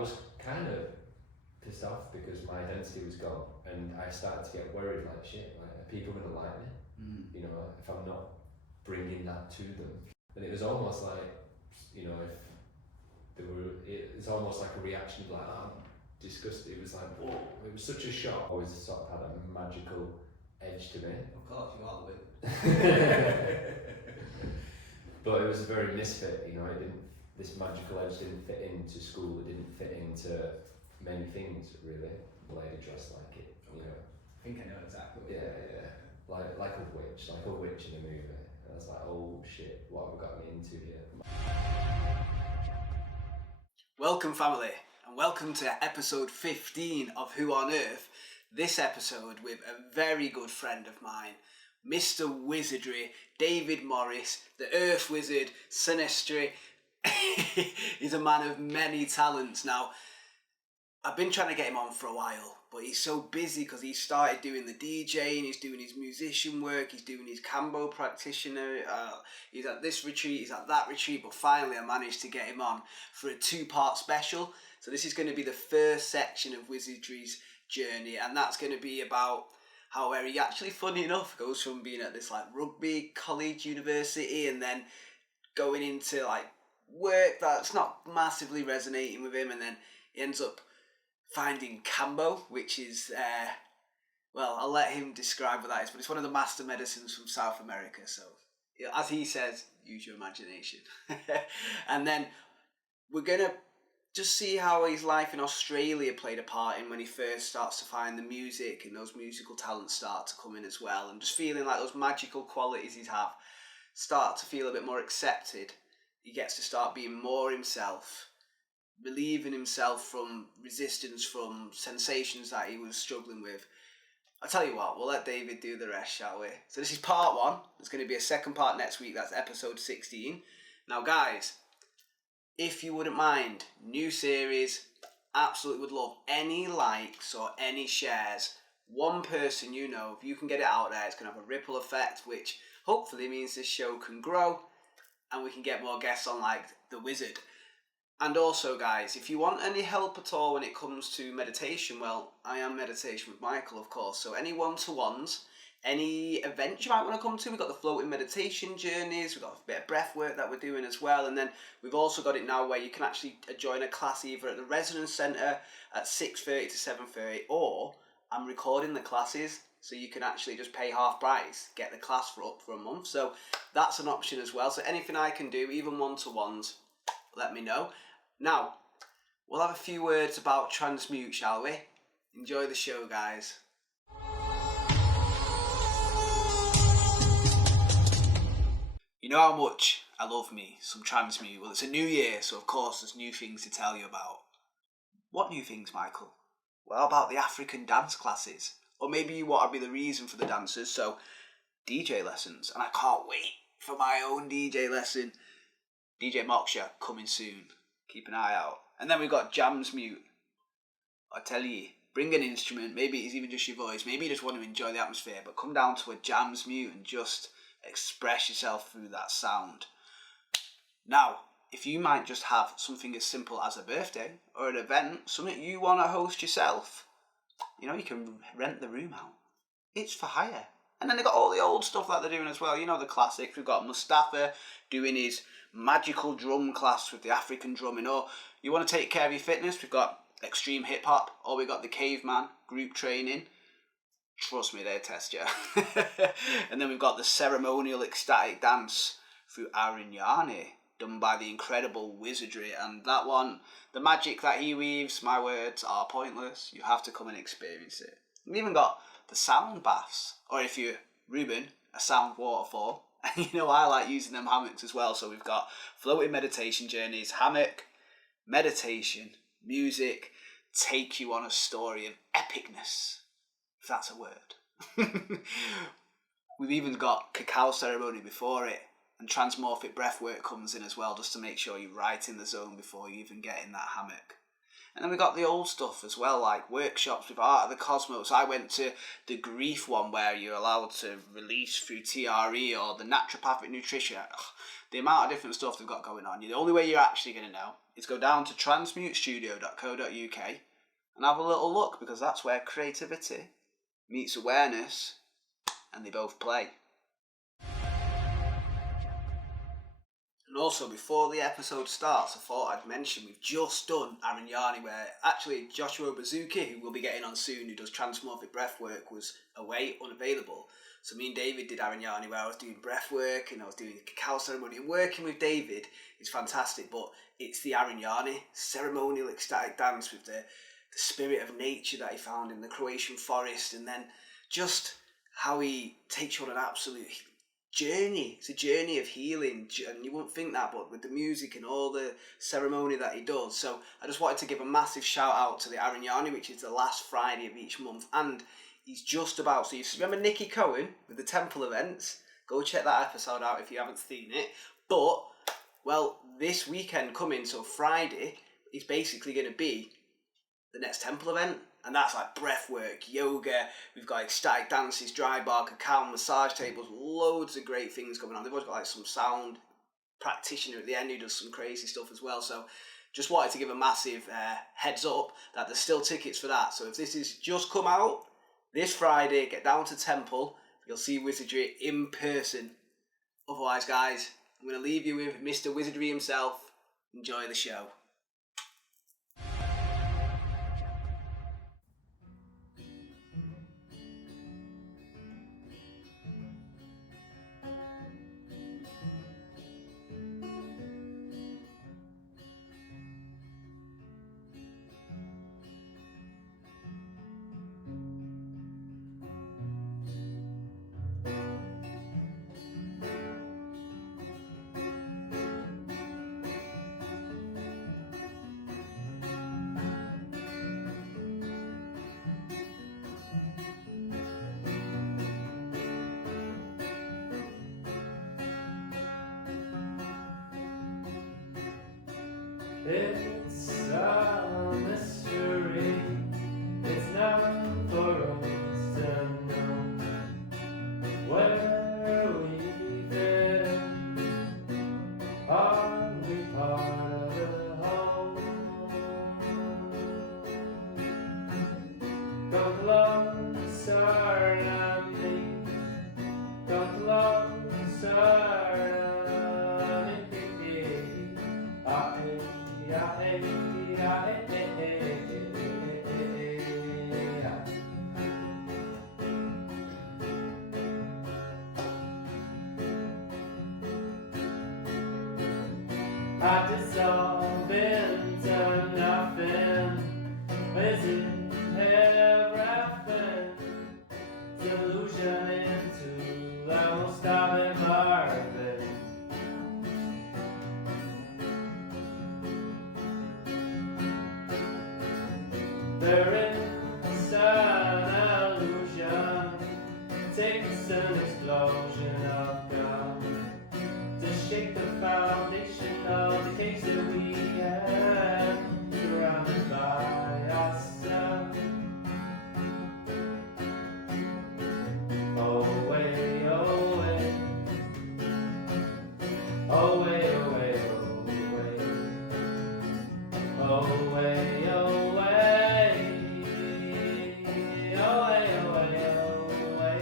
was kind of pissed off because my identity was gone, and I started to get worried, like, shit, like, are people going to like me? You know, if I'm not bringing that to them. And it was almost like, you know, if they were, it's almost like a reaction of like, oh, I'm disgusted. It was like, whoa, it was such a shock. I always sort of had a magical edge to me. Of course, you are the wizard. But it was a very misfit, you know, this magical edge didn't fit into school, it didn't fit into many things, really. The lady dressed like it, you know. I think I know exactly what Yeah. Like a witch in a movie. And I was like, oh shit, what have I got me into here? Welcome, family, and welcome to episode 15 of Who on Earth. This episode with a very good friend of mine, Mr. Wzrdry, David Morris, the Earth Wizard, Sinistry. He's a man of many talents. Now, I've been trying to get him on for a while, but he's so busy because he started doing the DJing, he's doing his musician work, he's doing his Kambo practitioner, he's at this retreat, he's at that retreat, but finally I managed to get him on for a 2-part special. So this is going to be the first section of Wzrdry's journey, and that's going to be about how he actually, funny enough, goes from being at this like rugby college university and then going into like work that's not massively resonating with him, and then he ends up finding Kambo, which is, well, I'll let him describe what that is, but it's one of the master medicines from South America, so as he says, use your imagination. And then we're going to just see how his life in Australia played a part in when he first starts to find the music and those musical talents start to come in as well, and just feeling like those magical qualities he's have start to feel a bit more accepted. He gets to start being more himself, relieving himself from resistance, from sensations that he was struggling with. I'll tell you what, we'll let David do the rest, shall we? So this is part 1. There's going to be a second part next week. That's episode 16. Now, guys, if you wouldn't mind, new series, absolutely would love any likes or any shares. One person you know, if you can get it out there, it's going to have a ripple effect, which hopefully means this show can grow and we can get more guests on, like the Wizard. And also, guys, if you want any help at all when it comes to meditation, well, I am Meditation with Michael, of course. So any one-to-ones, any events you might want to come to, we've got the floating meditation journeys, we've got a bit of breath work that we're doing as well. And then we've also got it now where you can actually join a class either at the Resonance Centre at 6:30 to 7:30, or I'm recording the classes, so you can actually just pay half price, get the class for a month. So that's an option as well. So anything I can do, even one-to-ones, let me know. Now, we'll have a few words about transmute, shall we? Enjoy the show, guys. You know how much I love me some transmute. Well, it's a new year, so of course there's new things to tell you about. What new things, Michael? Well, about the African dance classes. Or maybe you want to be the reason for the dancers, so DJ lessons. And I can't wait for my own DJ lesson. DJ Moksha coming soon. Keep an eye out. And then we've got Jams Mute. I tell you, bring an instrument. Maybe it's even just your voice. Maybe you just want to enjoy the atmosphere. But come down to a Jams Mute and just express yourself through that sound. Now, if you might just have something as simple as a birthday or an event, something you want to host yourself, you know, you can rent the room out. It's for hire. And then they've got all the old stuff that they're doing as well. You know, the classics. We've got Mustafa doing his magical drum class with the African drumming. Or you want to take care of your fitness, we've got extreme hip hop. Or we've got the caveman group training. Trust me, they test you. And then we've got the ceremonial ecstatic dance through Arinyane, done by the incredible Wzrdry. And that one, the magic that he weaves, my words are pointless. You have to come and experience it. We've even got the sound baths, or if you're Ruben, a sound waterfall. And you know, I like using them hammocks as well. So we've got floating meditation journeys, hammock, meditation, music, take you on a story of epicness, if that's a word. We've even got cacao ceremony before it, and transformative breath work comes in as well, just to make sure you're right in the zone before you even get in that hammock. And then we got the old stuff as well, like workshops with Art of the Cosmos. I went to the grief one where you're allowed to release through TRE, or the naturopathic nutrition. the amount of different stuff they've got going on. The only way you're actually going to know is go down to transmutestudio.co.uk and have a little look, because that's where creativity meets awareness, and they both play. And also, before the episode starts, I thought I'd mention we've just done Arignani, where actually Joshua Bazuki, who we'll be getting on soon, who does transformative breathwork, was away, unavailable. So me and David did Arignani, where I was doing breathwork and I was doing a cacao ceremony. And working with David is fantastic, but it's the Arignani, ceremonial ecstatic dance with the spirit of nature that he found in the Croatian forest, and then just how he takes you on an absolute journey. It's a journey of healing, and you wouldn't think that, but with the music and all the ceremony that he does. So I just wanted to give a massive shout out to the Arignani, which is the last Friday of each month, and he's just about, so you remember Nicky Cohen with the temple events? Go check that episode out if you haven't seen it. But, well, this weekend coming, so Friday, is basically going to be the next temple event. And that's like breathwork, yoga, we've got ecstatic dances, dry bar, cacao, massage tables, loads of great things going on. They've always got like some sound practitioner at the end who does some crazy stuff as well. So just wanted to give a massive heads up that there's still tickets for that. So if this is just come out, this Friday, get down to Temple, you'll see Wzrdry in person. Otherwise, guys, I'm going to leave you with Mr. Wzrdry himself. Enjoy the show. It's a mystery, it's not for us to know where we fit in. Are we part of the whole? Come closer to me, come closer. I dissolve into nothing. Is it everything? Delusion into I won't stop it marveling. There is an illusion, takes an explosion of God to shake the foundation of the case that we had, surrounded by ourselves. Away, away, away, away, away, away, away.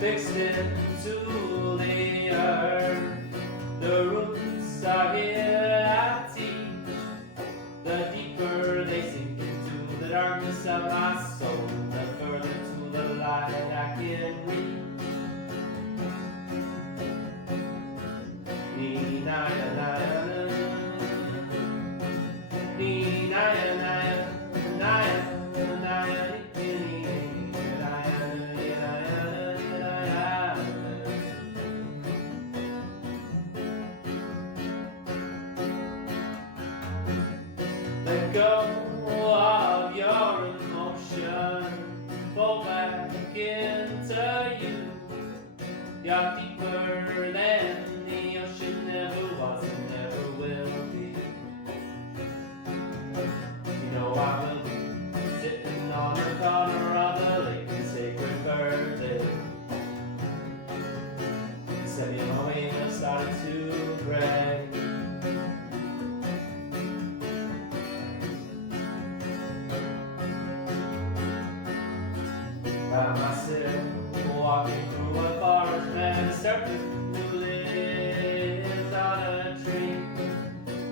Fixed into the earth, the roots are here I teach. The deeper they sink into the darkness of my soul, the further to the light I can reach. Let go of your emotion, fall back into you. You're deeper than the ocean ever was and never will be. by myself, walking through a forest, met a serpent who lives on a tree.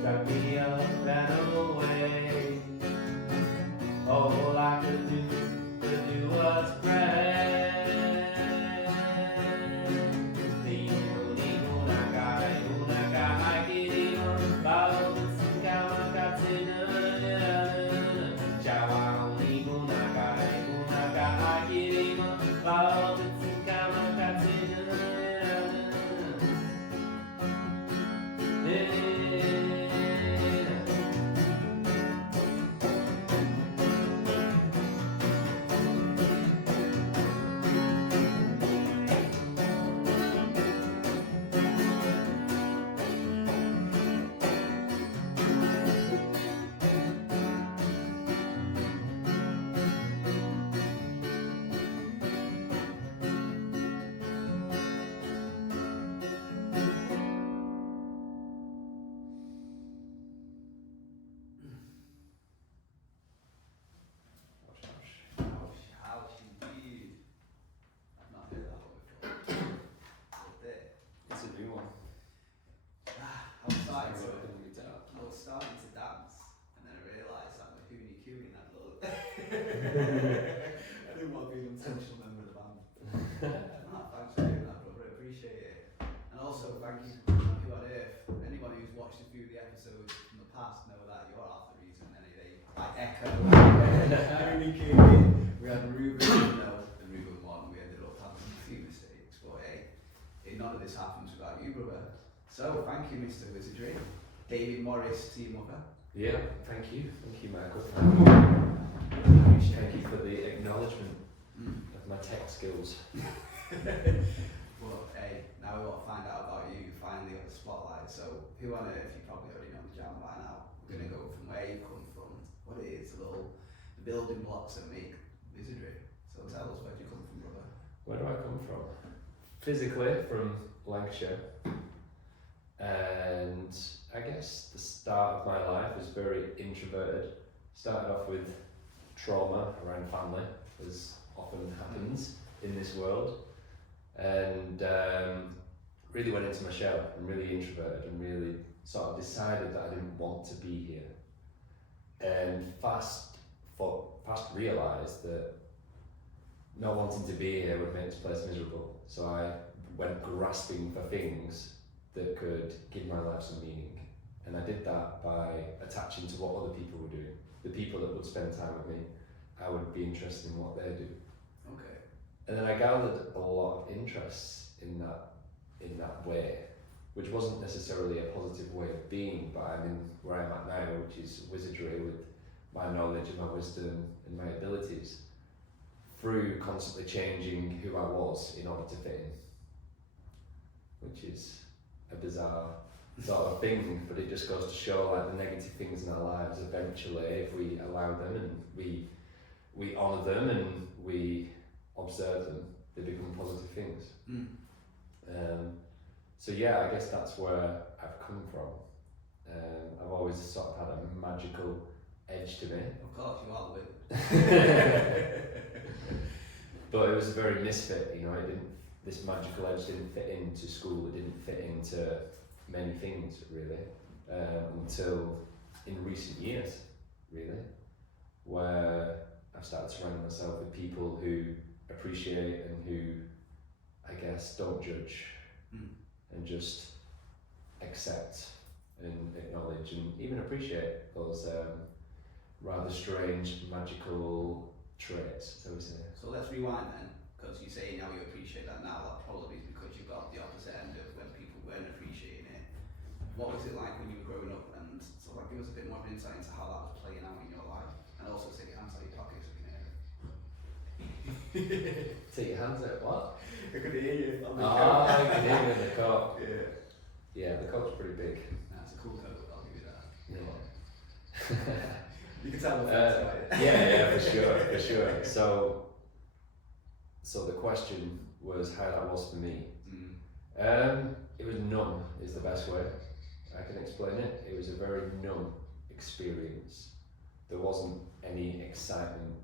Struck me up, ran away. All I could do was pray. I didn't want to be an intentional member of the band. Thanks for doing that, brother. I appreciate it. And also, thank you for Who on Earth. Anyone who's watched a few of the episodes from the past know that you're half the reason anyway. I echo. Only came in. We had Ruben, and Ruben won. We ended up having a few mistakes, but hey, none of this happens without you, brother. So, thank you, Mr. Wzrdry. David Morris to your mother. Yeah, thank you, Michael. Thank you for the acknowledgement of my tech skills. Well, hey, now we want to find out about you. Finally got the spotlight. So, Who on Earth? You probably already know the jam by now. We're going to go from where you come from, what it is, the building blocks that make Wzrdry. So tell us, where do you come from, brother? Where do I come from? Physically, from Lancashire. And I guess the start of my life was very introverted. Started off with trauma around family, as often happens in this world, and really went into my shell and really introverted and really sort of decided that I didn't want to be here, and fast realised that not wanting to be here would make this place miserable. So I went grasping for things that could give my life some meaning. And I did that by attaching to what other people were doing. The people that would spend time with me, I would be interested in what they do. Okay. And then I gathered a lot of interests in that way, which wasn't necessarily a positive way of being, but I'm in where I'm at now, which is Wzrdry, with my knowledge and my wisdom and my abilities, through constantly changing who I was in order to fit in, which is a bizarre sort of thing, but it just goes to show, like, the negative things in our lives, eventually, if we allow them and we honour them and we observe them, they become positive things. So yeah, I guess that's where I've come from. I've always sort of had a magical edge to me. Of course, you are the win. But it was a very misfit, you know. This magical edge didn't fit into school. It didn't fit into many things, really, until in recent years, really, where I've started surrounding myself with people who appreciate and who, I guess, don't judge and just accept and acknowledge and even appreciate those rather strange, magical traits, so we say. So let's rewind then, because you say now you appreciate that now. That probably is because you got the opposite end of when people weren't appreciating it. What was it like when you were growing up? And so, like, give us a bit more of an insight into how that was playing out in your life, and also take your hands out of your pockets if you can hear it. Take your hands out, what? I could hear you on the coat. I can hear you in the coat. Yeah, the coat's pretty big. That's a cool coat, I'll give you that. Yeah. You can tell the yeah, for sure. So the question was how that was for me. It was numb, is the best way I can explain it. It was a very numb experience. There wasn't any excitement.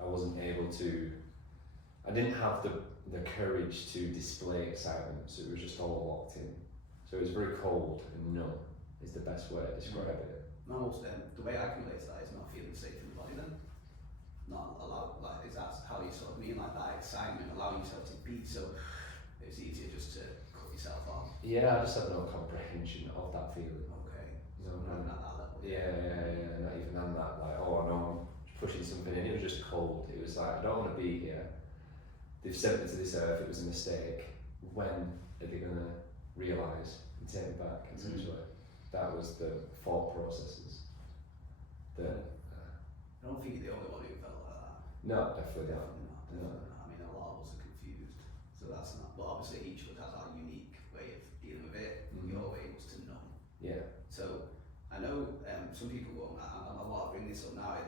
I wasn't able to I didn't have the courage to display excitement, so it was just all locked in. So it was very cold and numb is the best way to describe it. Almost, the way I can relate to that is not feeling safe in the body then. Not allow, like, is that how you sort of mean, like that excitement, allowing yourself to be so it's easier just to cut yourself off? Yeah, I just had no comprehension of that feeling. Okay. No, Not at that level. Yeah, not even on that, like, oh no, I'm pushing something in, it was just cold. It was like, I don't want to be here. They've sent me to this earth, it was a mistake. When are they going to realise and take me back, essentially? That was the thought processes. I don't think you're the only one who felt like that. No, definitely not. No. I mean, a lot of us are confused, so that's not. But obviously, each of us has our unique way of dealing with it. Your way was to numb. Yeah. So I know some people won't. I want to bring this up now.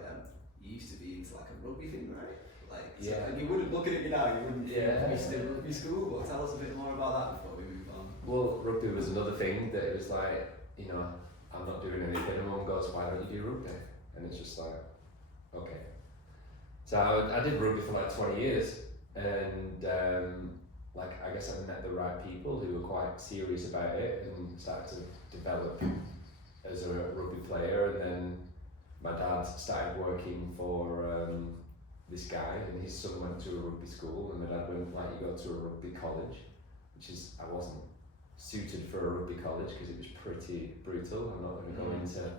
You used to be into like a rugby thing, right? Like, yeah. So you wouldn't look at it now. You wouldn't. Yeah. You still rugby school. But tell us a bit more about that before we move on. Well, rugby was another thing that it was like, you know, I'm not doing anything, and mum goes, why don't you do rugby? And it's just like, okay. So I did rugby for like 20 years, and like, I guess I met the right people who were quite serious about it and started to develop as a rugby player. And then my dad started working for this guy, and his son went to a rugby school, and my dad went, like, you go to a rugby college, which is, I wasn't suited for a rugby college because it was pretty brutal. I'm not going to go into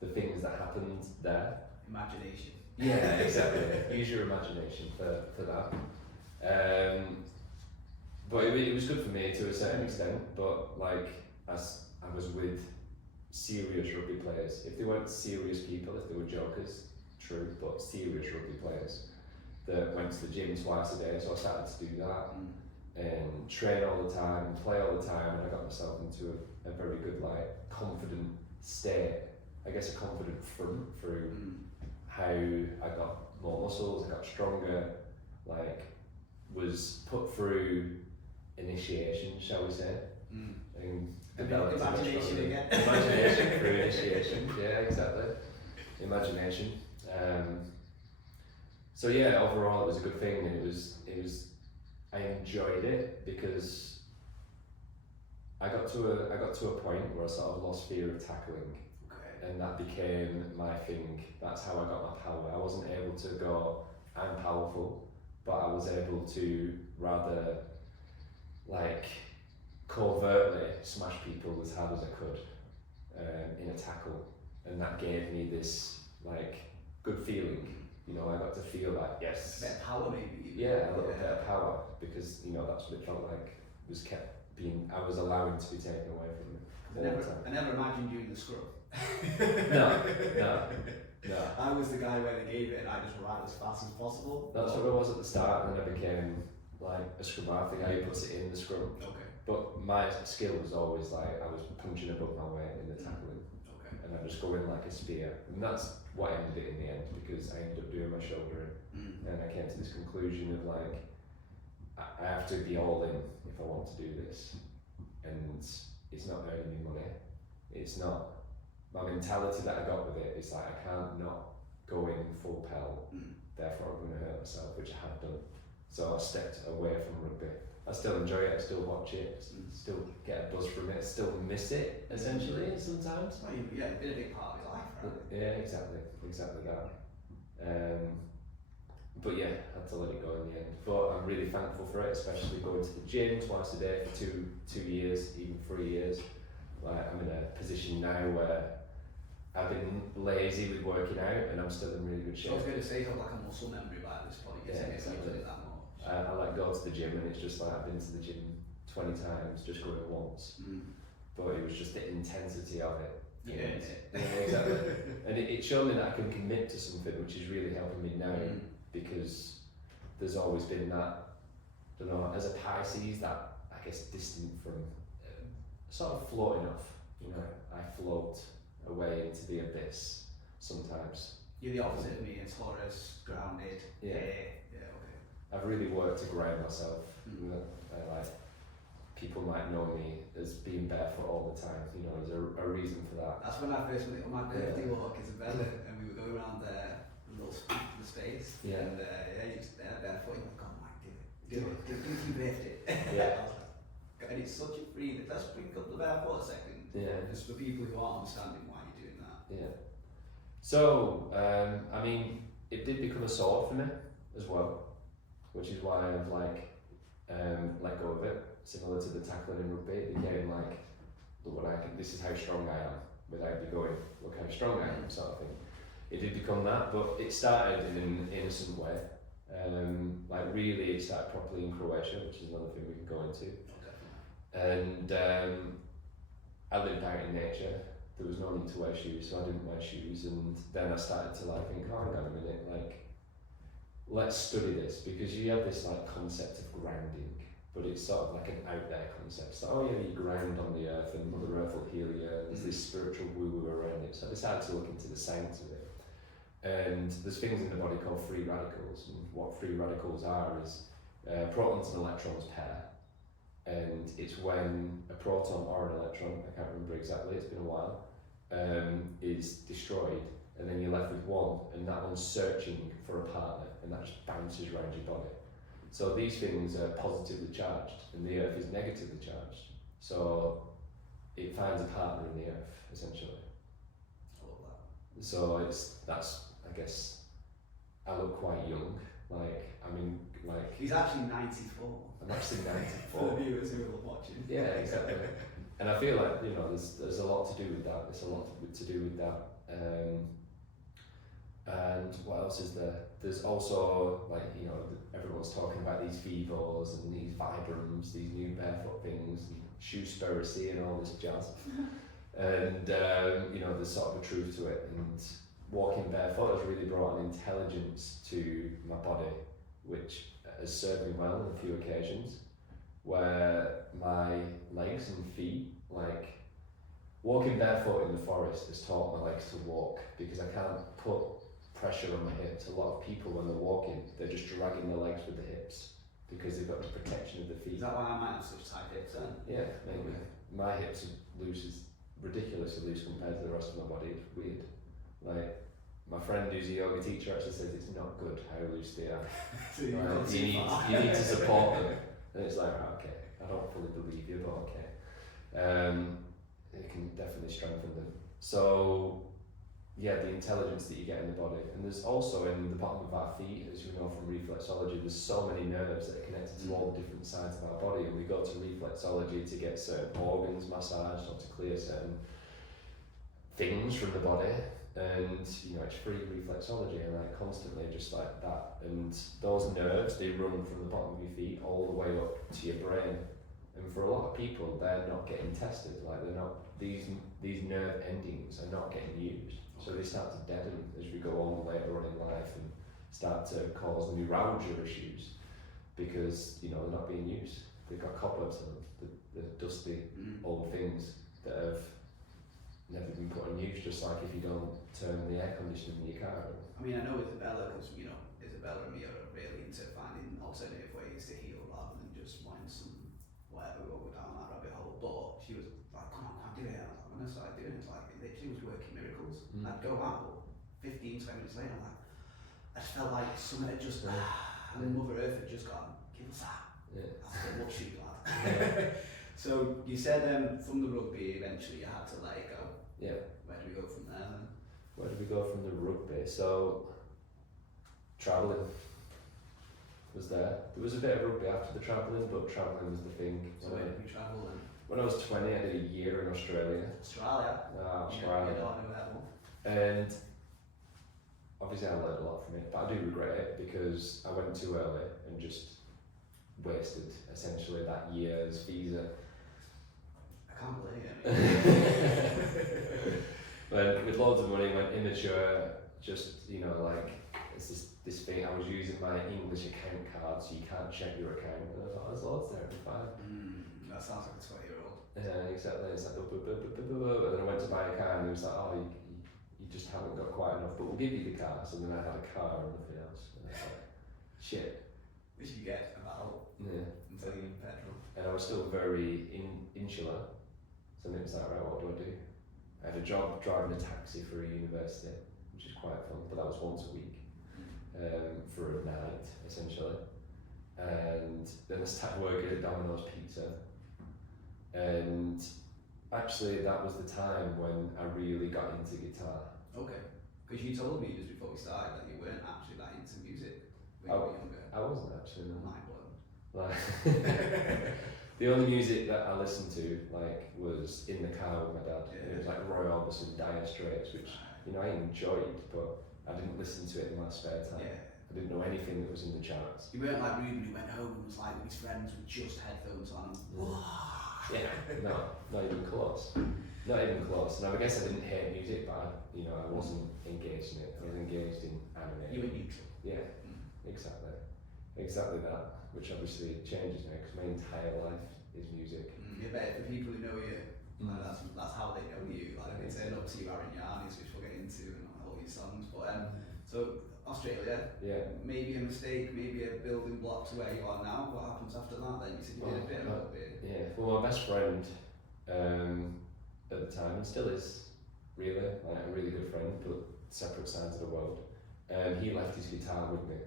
the things that happened there. Imagination. Yeah, exactly. Use your imagination for that. But it was good for me to a certain extent, but like, as I was with serious rugby players, if they weren't serious people, if they were jokers, true, but serious rugby players that went to the gym twice a day, so I started to do that. And train all the time and play all the time, and I got myself into a very good, like, confident state. I guess a confident front through how I got more muscles, I got stronger, like, was put through initiation, shall we say, and developed imagination again. Imagination through initiation, yeah, exactly. Imagination. So yeah, overall it was a good thing, and it was I enjoyed it because I got to a point where I sort of lost fear of tackling, and that became my thing. That's how I got my power. I wasn't able to go, I'm powerful, but I was able to rather, like, covertly smash people as hard as I could in a tackle, and that gave me this, like, good feeling. You know, I got to feel like, yes. A bit of power, maybe. Yeah, a little bit of power, because, you know, that's what it felt like was kept being, I was allowing to be taken away from me all the time. I never imagined you in the scrum. No. I was the guy where they gave it and I just ran as fast as possible. That's what I was at the start, and then I became like a scrum half. The guy who puts it in the scrum. Okay. But my skill was always like, I was punching above my weight in the tackling. Okay. And I just go in like a spear. And that's what ended it in the end, because I ended up doing my shoulder in. And I came to this conclusion of, like, I have to be all in if I want to do this. And it's not earning me money. It's not, my mentality that I got with it is like, I can't not go in full pelt, therefore I'm going to hurt myself, which I have done. So I stepped away from rugby. I still enjoy it, I still watch it, still get a buzz from it, still miss it, essentially, sometimes. Well, yeah, it's been a big part of your life, right? Yeah, exactly that. But yeah, I had to let it go in the end. But I'm really thankful for it, especially going to the gym twice a day for two years, even 3 years. Like, I'm in a position now where I've been lazy with working out, and I'm still in really good shape. I was going to say, you have like a muscle memory by this point. Yeah, exactly. That much. I like go to the gym, and it's just like I've been to the gym 20 times, just going once. But it was just the intensity of it. Yeah, exactly. And it showed me that I can commit to something, which is really helping me now, because there's always been that, I don't know, as a Pisces, that, I guess, distant from, sort of floating off, you know. I float away into the abyss sometimes. You're the opposite of me, it's Taurus, grounded. Yeah, okay. I've really worked to ground myself. Like, people might know me as being barefoot all the time, you know, there's a reason for that. That's when I first went on my birthday walk, Isabella, and we were going around the little space. Yeah. And you just there barefoot, you're like, oh my dear. Do you birthday. Yeah. And it's such a freedom. Let's bring up the barefoot a second. Yeah. Just for people who aren't understanding why you're doing that. Yeah. So, I mean, it did become a sword for me as well, which is why I've let go of it. Similar to the tackling in rugby, it became like, look what I can, this is how strong I am, without me going, look how strong I am, sort of thing. It did become that, but it started in an innocent way. Really, it started properly in Croatia, which is another thing we can go into. And I lived out in nature. There was no need to wear shoes, so I didn't wear shoes. And then I started to think, oh, hang on a minute, let's study this, because you have this concept of grounding, but it's sort of like an out there concept. It's like, oh yeah, you ground on the earth and Mother Earth will heal you. There's this spiritual woo-woo around it. So I decided to look into the science of it. And there's things in the body called free radicals, and what free radicals are is protons and electrons pair. And it's when a proton or an electron, I can't remember exactly, it's been a while, is destroyed, and then you're left with one, and that one's searching for a partner, and that just bounces around your body. So these things are positively charged, and the earth is negatively charged. So it finds a partner in the earth, essentially. I love that. So that's, I guess, I look quite young. He's actually 94. I'm actually 94. For the viewers who are watching. Yeah, exactly. And I feel like, there's a lot to do with that. There's a lot to do with that. And what else is there? There's also, everyone's talking about these Vivos and these Vibrams, these new barefoot things, shoespiracy and all this jazz. And, there's sort of a truth to it. And walking barefoot has really brought an intelligence to my body, which has served me well on a few occasions, where my legs and feet, walking barefoot in the forest has taught my legs to walk, because I can't put pressure on my hips. A lot of people, when they're walking, they're just dragging their legs with the hips, because they've got the protection of the feet. Is that why I might have such tight hips then? Yeah, maybe. My hips are loose, is ridiculously loose compared to the rest of my body. It's weird. My friend who's a yoga teacher actually says it's not good how loose they are. So you need to support them. And it's okay, I don't fully believe you, but okay. It can definitely strengthen them. So, yeah, the intelligence that you get in the body. And there's also in the bottom of our feet, as we know from reflexology, there's so many nerves that are connected to all the different sides of our body. And we go to reflexology to get certain organs massaged or to clear certain things from the body. And it's free reflexology, and constantly just like that. And those nerves, they run from the bottom of your feet all the way up to your brain. And for a lot of people, they're not getting tested. They're not, these nerve endings are not getting used. So they start to deaden as we go on later on in life and start to cause neuralgia issues, because they're not being used. They've got cobwebs on them, the dusty old things that have never been put in use, just like if you don't turn the air conditioning in your car. I mean, I know Isabella, because Isabella and me are really into finding alternative ways to heal rather than just wanting some whatever, go down that rabbit hole. But she was like, come on, can't do it. When I started doing it, it literally was working miracles. I'd go out, 15, 20 minutes later, I just felt like something had just, and then Mother Earth had just gone, give us that. Yeah. That's so much you lad. So you said from the rugby, eventually you had to let it go. Yeah. Where do we go from there then? Where do we go from the rugby? So, travelling was there. There was a bit of rugby after the travelling, but travelling was the thing. So where did we travel then? When I was 20, I did a year in Australia. Australia? Australia. I don't know that one. And obviously I learned a lot from it, but I do regret it because I went too early and just wasted essentially that year's visa. I can't believe it. Went with loads of money, went immature, just it's this thing. I was using my English account card, so you can't check your account. And I thought, there's loads there, it'll be fine. That sounds like a 20-year-old. Yeah, exactly. It's like, and then I went to buy a car, and it was like, oh, you just haven't got quite enough, but we'll give you the car. So then I had a car and nothing else. And I was like, shit. Which you get about until you need petrol. And I was still very insular. So then it was like, right, what do I do? I had a job driving a taxi for a university, which is quite fun, but that was once a week for a night, essentially. and then I started working at Domino's Pizza, and actually that was the time when I really got into guitar. Okay, because you told me just before we started that you weren't actually that into music when you were younger. I wasn't actually. No. Mind blown. Like the only music that I listened to like was in the car with my dad. Yeah. It was like Roy Orbison, Dire Straits, which I enjoyed, but I didn't listen to it in my spare time. Yeah. I didn't know anything that was in the charts. You weren't like Ruben who went home and was like with his friends with just headphones on. Yeah, no, not even close. Not even close. And I guess I didn't hate music, but I wasn't engaged in it. I was engaged in anime. You were neutral. Yeah, exactly. Exactly that, which obviously changes now because my entire life is music. Yeah, but for people who know you, like that's how they know you. Like they turn up to you Aaron Yarnis, which we'll get into and all these songs. But so Australia, maybe a mistake, maybe a building block to where you are now. What happens after that then? You said you did a bit of rugby. Yeah, well my best friend at the time, and still is really, like a really good friend, but separate sides of the world. He left his guitar with me.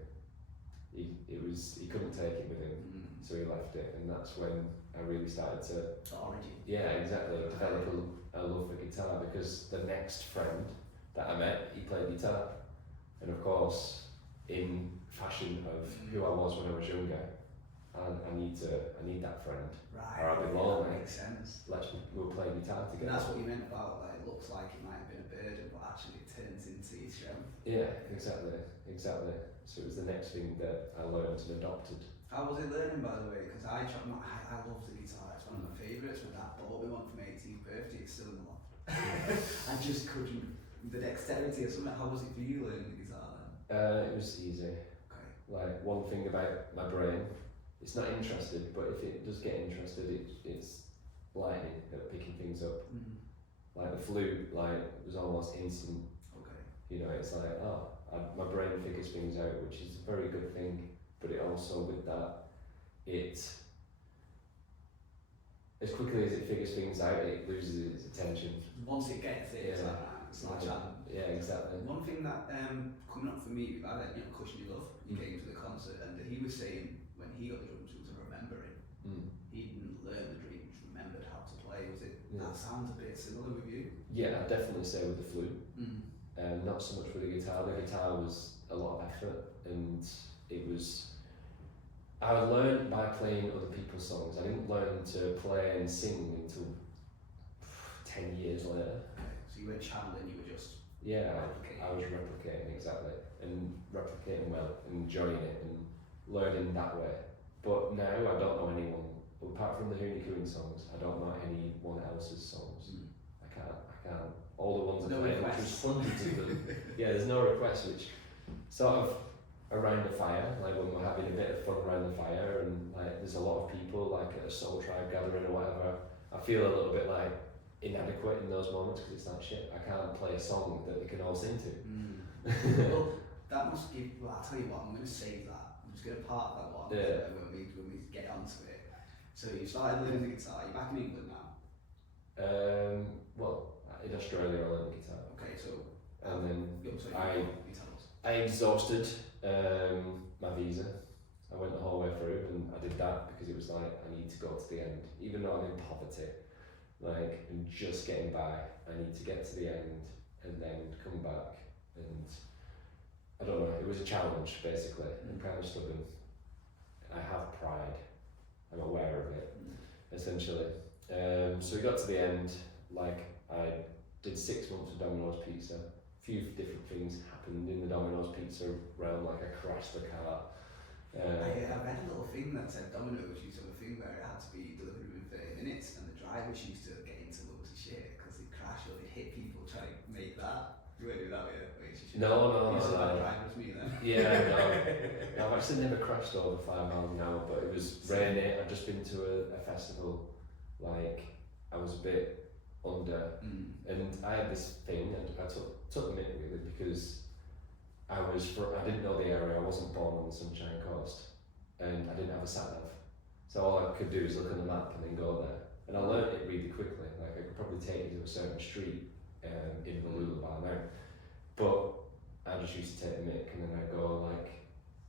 He couldn't take it with him, so he left it, and that's when I really started to. The origin. Yeah, exactly. Develop a love for guitar, because the next friend that I met, he played guitar, and of course, in fashion of who I was when I was younger, I need that friend, right, or I'll be lonely. That makes sense. We'll play guitar together. And that's what you meant about like it looks like it might have been a burden, but actually it turns into your strength. Yeah, exactly. So it was the next thing that I learned and adopted. How was it learning, by the way? Because I love the guitar. It's one of my favourites. My dad bought me one for my 18th birthday. It's still in the loft. I just couldn't. The dexterity or something. How was it for you learning the guitar then? It was easy. Okay. Like one thing about my brain, it's not interested, but if it does get interested, it's lightning at picking things up. Like the flute, was almost instant. Okay. It's like my brain figures things out, which is a very good thing. But it also, with that, as quickly as it figures things out, it loses its attention. Once it gets it, it's like a challenge. Yeah, exactly. One thing that coming up for me, I had Cushion You Love. He came to the concert, and he was saying when he got the drums, it was a remembering. He didn't learn the drums, he remembered how to play. Was it? Yeah. That sounds a bit similar with you. Yeah, I'd definitely say with the flute. Not so much with the guitar. The guitar was a lot of effort, and I learned by playing other people's songs. I didn't learn to play and sing until 10 years later. Okay. So you weren't channeling, you were just replicating. I was replicating, exactly, and replicating well, and enjoying it and learning that way. But now I don't know anyone, apart from the Hooney Coon songs, I don't know anyone else's songs. I can't. All the ones I played, which was hundreds of them. Yeah, there's no requests, which sort of around the fire, like when we're having a bit of fun around the fire, and like there's a lot of people, like at a soul tribe gathering or whatever, I feel a little bit like inadequate in those moments, because it's like shit, I can't play a song that they can all sing to. Well, that must give. Well, I'll tell you what, I'm going to save that. I'm just going to park that one when we get onto it. So you started learning the guitar. You're back in England now. Well, in Australia I learned the guitar. Okay, so and then you tell us. I exhausted my visa. I went the whole way through, and I did that because it was like I need to go to the end, even though I'm in poverty, like and just getting by. I need to get to the end and then come back, and I don't know. It was a challenge basically. I'm kind of stubborn. I have pride. I'm aware of it, essentially. So we got to the end. Like I did 6 months of Domino's Pizza. A few different things happened in the Domino's Pizza realm. Like I crashed the car. I read a little thing that said Domino's used to have a thing where it had to be delivered within 30 minutes, and the drivers used to get into loads of shit because they'd crash or they'd hit people trying to make that. You won't do that with it. No. Drivers, me then. Yeah, no. I've actually never crashed over 5 miles an hour, but it was rainy. I'd just been to a festival. Like I was a bit under, and I had this thing, and I took the mick really because I didn't know the area. I wasn't born on the Sunshine Coast, and I didn't have a sat nav, so all I could do is look on the map and then go there. And I learned it really quickly. Like I could probably take you to a certain street in Malula by now, but I just used to take the mick, and then I'd go like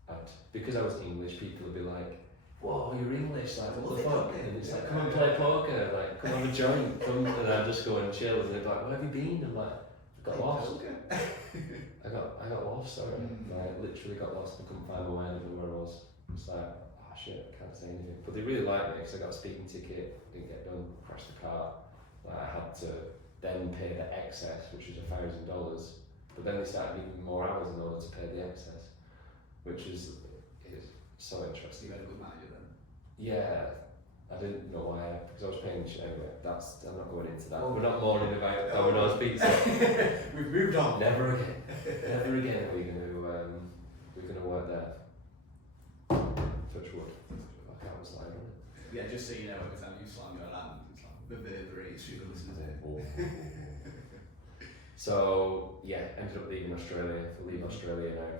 I'd because I was English, people would be like, whoa, you're English, like what the Love fuck? it. And it's like, come and play poker, like come have a joint, come, and I'd just go and chill, and they'd be like, where have you been? I'm like, I got lost. I got lost, sorry. Like literally got lost and couldn't find my way, I didn't know where I was. It's like, oh shit, I can't say anything. But they really liked me because I got a speaking ticket, didn't get done, crashed the car. Like I had to then pay the excess, which was $1,000. But then they started giving me more hours in order to pay the excess, which is so interesting. You had a good manager then? Yeah, I didn't know why, because I was paying shit anyway. I'm not going into that. We're not mourning about Domino's Pizza. We've moved on. Never again. Never again are we going to work there. Touch wood. I can't slide on it. Yeah, just so you know, every time you slam your hand, it's like reverberates through the listeners' ear. So yeah, ended up leaving Australia. I leave Australia now.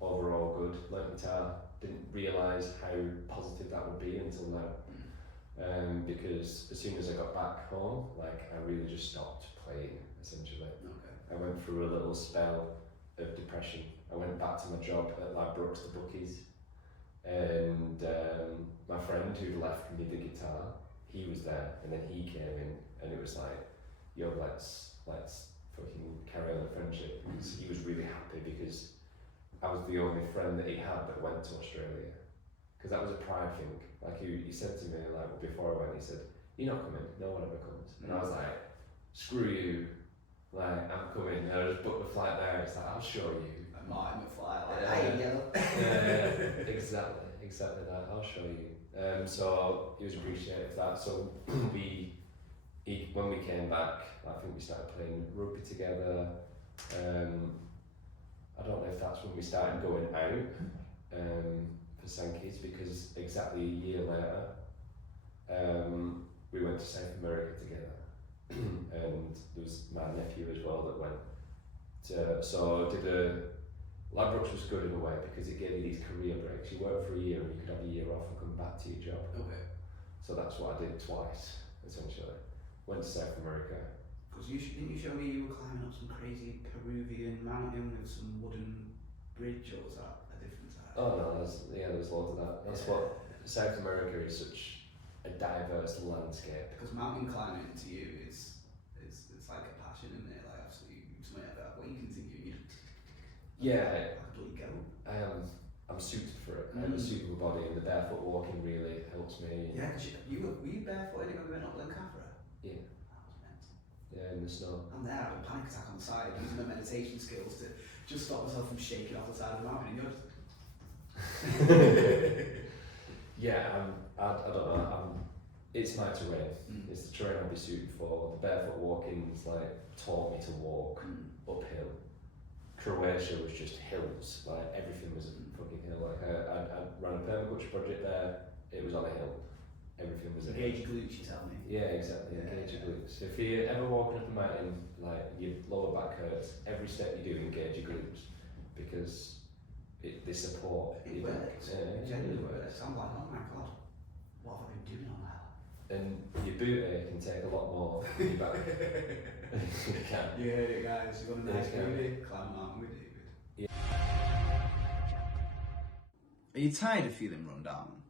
Overall good. Learned guitar. Didn't realise how positive that would be until now. Because as soon as I got back home, like I really just stopped playing essentially. Okay. I went through a little spell of depression. I went back to my job at Ladbrokes, the bookies, and my friend who'd left me the guitar, he was there, and then he came in, and it was like, yo, let's fucking carry on the friendship. Because he was really happy because I was the only friend that he had that went to Australia. Because that was a pride thing. Like he said to me, like before I went, he said, "You're not coming, no one ever comes." And I was like, "Screw you, like I'm coming." And I just booked the flight there. It's like, "I'll show you." A Martin McFly, like, yeah, exactly that. I'll show you. So he was appreciative of that. So when we came back, I think we started playing rugby together. I don't know if that's when we started going out for Sankey's, because exactly a year later we went to South America together, and there was my nephew as well that went to, so Ladbrokes was good in a way because it gave you these career breaks. You work for a year and you could have a year off and come back to your job. Okay. So that's what I did twice essentially. Went to South America. Because didn't you show me you were climbing up some crazy Peruvian mountain with some wooden bridge, or was that a different side? Oh no, there's loads of that. That's what South America is, such a diverse landscape. Because mountain climbing to you is it's like a passion, isn't it? Like absolutely something like that. What you continue, Yeah, I'm I'm suited for it. I have a suitable body, and the barefoot walking really helps me. Yeah, because were you barefoot when we went up Glencafra? Yeah. That was mental. Yeah, in the snow. I'm there having a panic attack on the side, using my meditation skills to just stop myself from shaking off the side of the mountain. And you're just... Yeah, I don't know. It's my terrain. It's the terrain I'll be suited for. The barefoot walking's like taught me to walk uphill. Croatia was just hills. Like everything was a fucking hill. Like I ran a permaculture project there. It was on a hill. Everything was a hill. Engage your glutes, you tell me. Yeah, exactly. Engage your glutes. If you're ever walking up a mountain, like your lower back hurts, every step you do, engage your glutes, because they support. It works. Yeah, it genuinely works. I'm like, oh my god, what have I been doing on that? And your booty can take a lot more than your back. You can. You heard it, guys. You want a nice Yeah. booty? Climb a mountain with David. Yeah. Are you tired of feeling run down?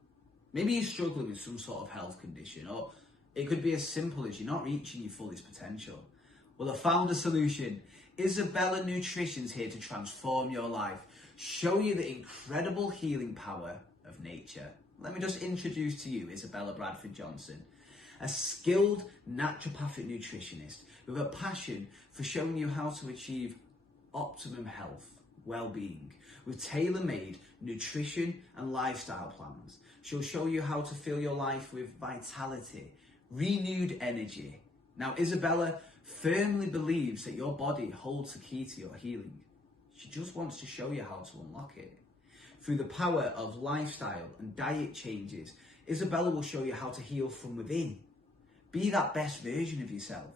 Maybe you're struggling with some sort of health condition, or it could be as simple as you're not reaching your fullest potential. Well, I found a solution. Isabella Nutrition's here to transform your life, show you the incredible healing power of nature. Let me just introduce to you Isabella Bradford Johnson, a skilled naturopathic nutritionist with a passion for showing you how to achieve optimum health, well-being, with tailor-made nutrition and lifestyle plans. She'll show you how to fill your life with vitality, renewed energy. Now, Isabella firmly believes that your body holds the key to your healing. She just wants to show you how to unlock it. Through the power of lifestyle and diet changes, Isabella will show you how to heal from within. Be that best version of yourself.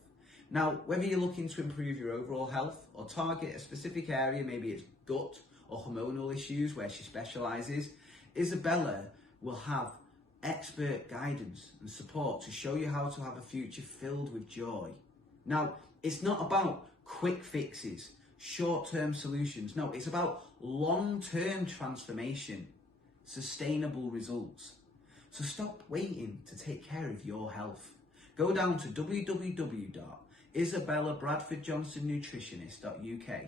Now, whether you're looking to improve your overall health or target a specific area, maybe it's gut or hormonal issues where she specialises, Isabella will have expert guidance and support to show you how to have a future filled with joy. Now, it's not about quick fixes. short-term solutions. No, it's about long-term transformation, sustainable results. So stop waiting to take care of your health. Go down to www.isabellabradfordjohnsonnutritionist.uk.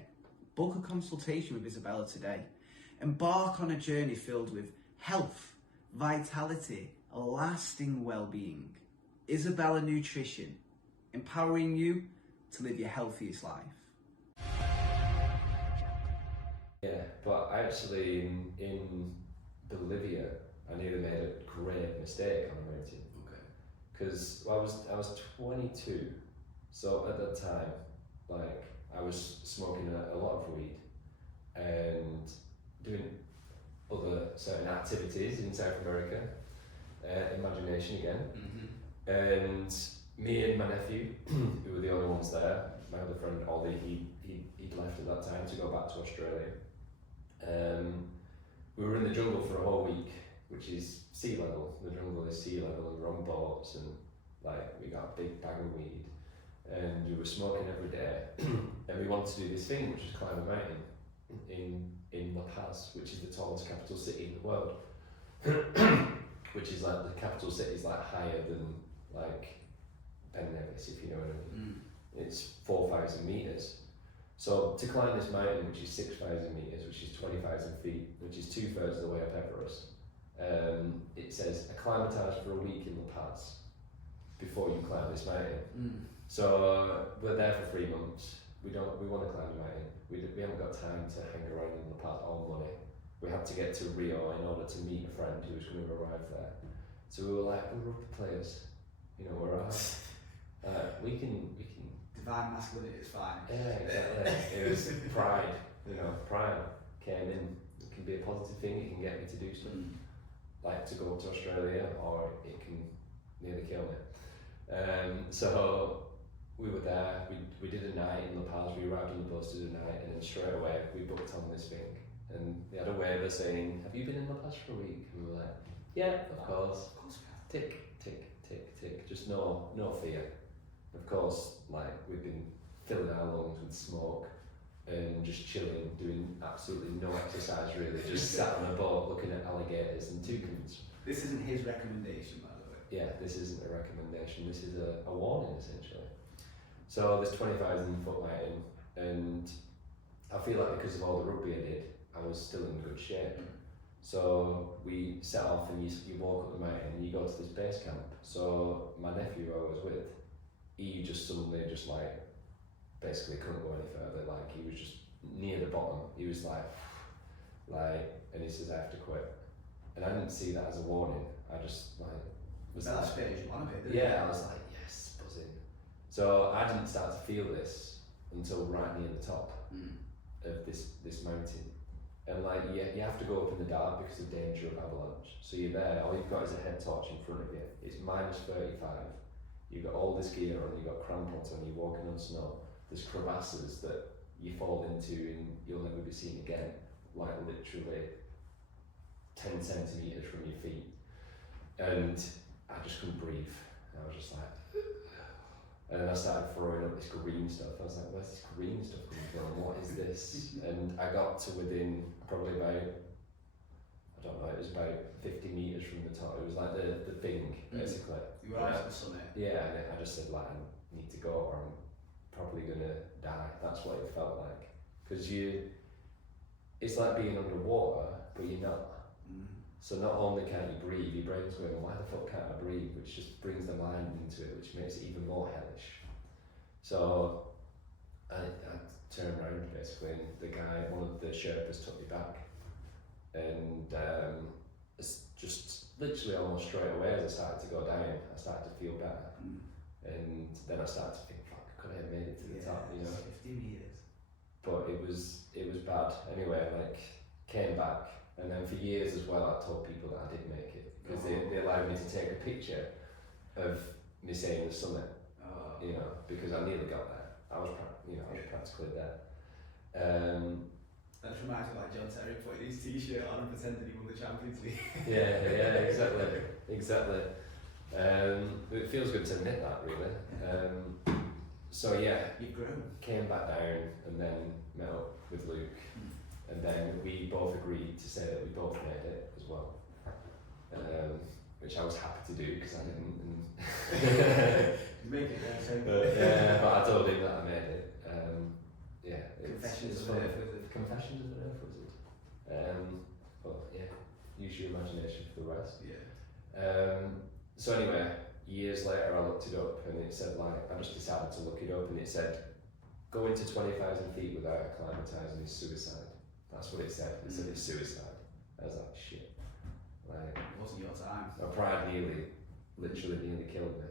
Book a consultation with Isabella today. Embark on a journey filled with health, vitality, lasting well-being. Isabella Nutrition, empowering you to live your healthiest life. Yeah, but actually in Bolivia, I nearly made a great mistake on a mountain. Okay. Because I was 22, so at that time, like I was smoking a lot of weed and doing other certain activities in South America, imagination again. And me and my nephew, who were the only ones there, my other friend Ollie, he'd left at that time to go back to Australia. We were in the jungle for a whole week, which is sea level. The jungle is sea level, and we're on boats, and like we got a big bag of weed, and we were smoking every day. And we wanted to do this thing, which is climb a mountain in La Paz, which is the tallest capital city in the world. Which is like the capital city is like higher than like Ben Nevis, if you know what I mean. It's 4,000 meters. So to climb this mountain, which is 6,000 meters, which is 20,000 feet, which is 2/3 of the way up Everest, it says acclimatise for a week in La Paz before you climb this mountain. So we're there for 3 months. We want to climb the mountain. We haven't got time to hang around in La Paz or money. We had to get to Rio in order to meet a friend who was going to arrive there. So we were like, we're rugby players, you know, we're alright. We can. Divine masculinity is fine. Yeah, exactly. It was pride, you know, pride came in. It can be a positive thing, it can get me to do something. Like to go to Australia, or it can nearly kill me. So we were there, we did a night in La Paz, we arrived on the bus to do a night, and then straight away we booked on this thing. And they had a waiver saying, have you been in La Paz for a week? And we were like, yeah, of course. Tick, tick, tick, tick. Just no fear. Of course, like we've been filling our lungs with smoke and just chilling, doing absolutely no exercise really, just sat on a boat looking at alligators and toucans. This isn't his recommendation, by the way. Yeah, this isn't a recommendation, this is a warning essentially. So this 20,000 foot mountain, and I feel like because of all the rugby I did, I was still in good shape. So we set off and you walk up the mountain and you go to this base camp. So my nephew who I was with, he just suddenly just like basically couldn't go any further. Like he was just near the bottom. He was like, and he says I have to quit. And I didn't see that as a warning. I just like was That's like, bit on a bit, didn't yeah, I was like, yes, buzzing. So I didn't start to feel this until right near the top of this mountain. And like you have to go up in the dark because of danger of avalanche. So you're there, all you've got is a head torch in front of you. It's -35. You've got all this gear on, you've got crampons on, you're walking on snow. There's crevasses that you fall into and you'll never be seen again. Like literally 10 centimetres from your feet. And I just couldn't breathe. I was just like, and then I started throwing up this green stuff. I was like, where's this green stuff coming from? What is this? And I got to within probably about, I don't know, it was about 50 metres from the top. It was like the thing, basically. You were out of the summit. Yeah, and I just said, like, I need to go or I'm probably gonna die. That's what it felt like. Because it's like being underwater, but you're not. So not only can't you breathe, your brain's going, why the fuck can't I breathe? Which just brings the mind into it, which makes it even more hellish. So I turned around basically, and the guy, one of the Sherpas took me back. And it's just literally almost straight away as I started to go down, I started to feel better. And then I started to think, fuck, could I have made it to the top, you know? 50 metres. But it was bad. Anyway, like, came back. And then for years as well, I told people that I did make it because they allowed me to take a picture of me saying the summit, you know, because I nearly got there. I was practically there. That reminds me of like John Terry putting his t-shirt on and pretending he won the Champions League. yeah, exactly. It feels good to admit that, really. So yeah, you've grown. Came back down and then met up with Luke, and then we both agreed to say that we both made it as well, which I was happy to do because I didn't. You make it, but I told him that I made it. Confessions it's of fun. an Earth Wizard. Confessions of an Earth Wizard. But yeah, use your imagination for the rest. Yeah. So anyway, years later I looked it up and it said I just decided to look it up and it said going to 20,000 feet without acclimatizing is suicide. That's what it said. It said it's suicide. I was like, shit. It wasn't your time. My pride literally nearly killed me.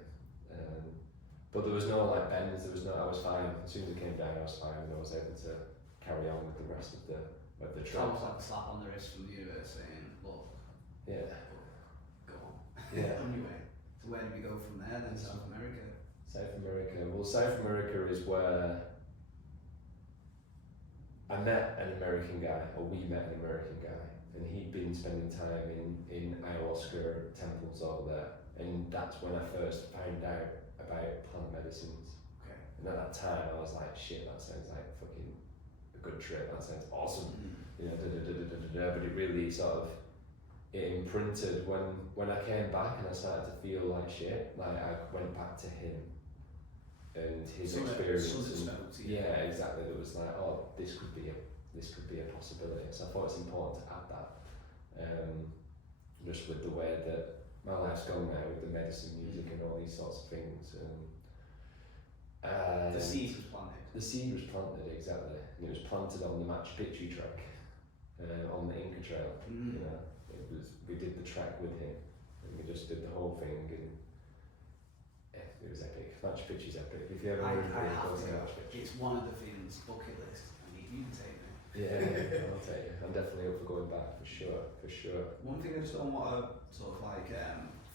But there was no bends, I was fine. As soon as I came down I was fine and I was able to carry on with the rest of the trip. Almost like a slap on the wrist from the universe saying, look, yeah. Go on. Yeah. Anyway, so where do we go from there then? South America? South America. Well, South America is where I met an American guy, or we met an American guy, and he'd been spending time in ayahuasca temples over there, and that's when I first found out about plant medicines. Okay. And at that time I was like, shit, that sounds like fucking a good trip, that sounds awesome. You know, but it really it imprinted when I came back and I started to feel like shit, I went back to him and his experience. Yeah, exactly. There was this could be a possibility. So I thought it's important to add that. Just with the way that my life's gone now with the medicine, music and all these sorts of things. The seed was planted. The seed was planted, exactly. And it was planted on the Machu Picchu trek, on the Inca Trail. You know, we did the trek with him, and we just did the whole thing, and it was epic. Machu Picchu's epic. If you ever I go have to go. Machu Picchu. It's one of the things bucket list. I need you to take me. Yeah, I'll take you. I'm definitely up for going back for sure. One thing I just don't want to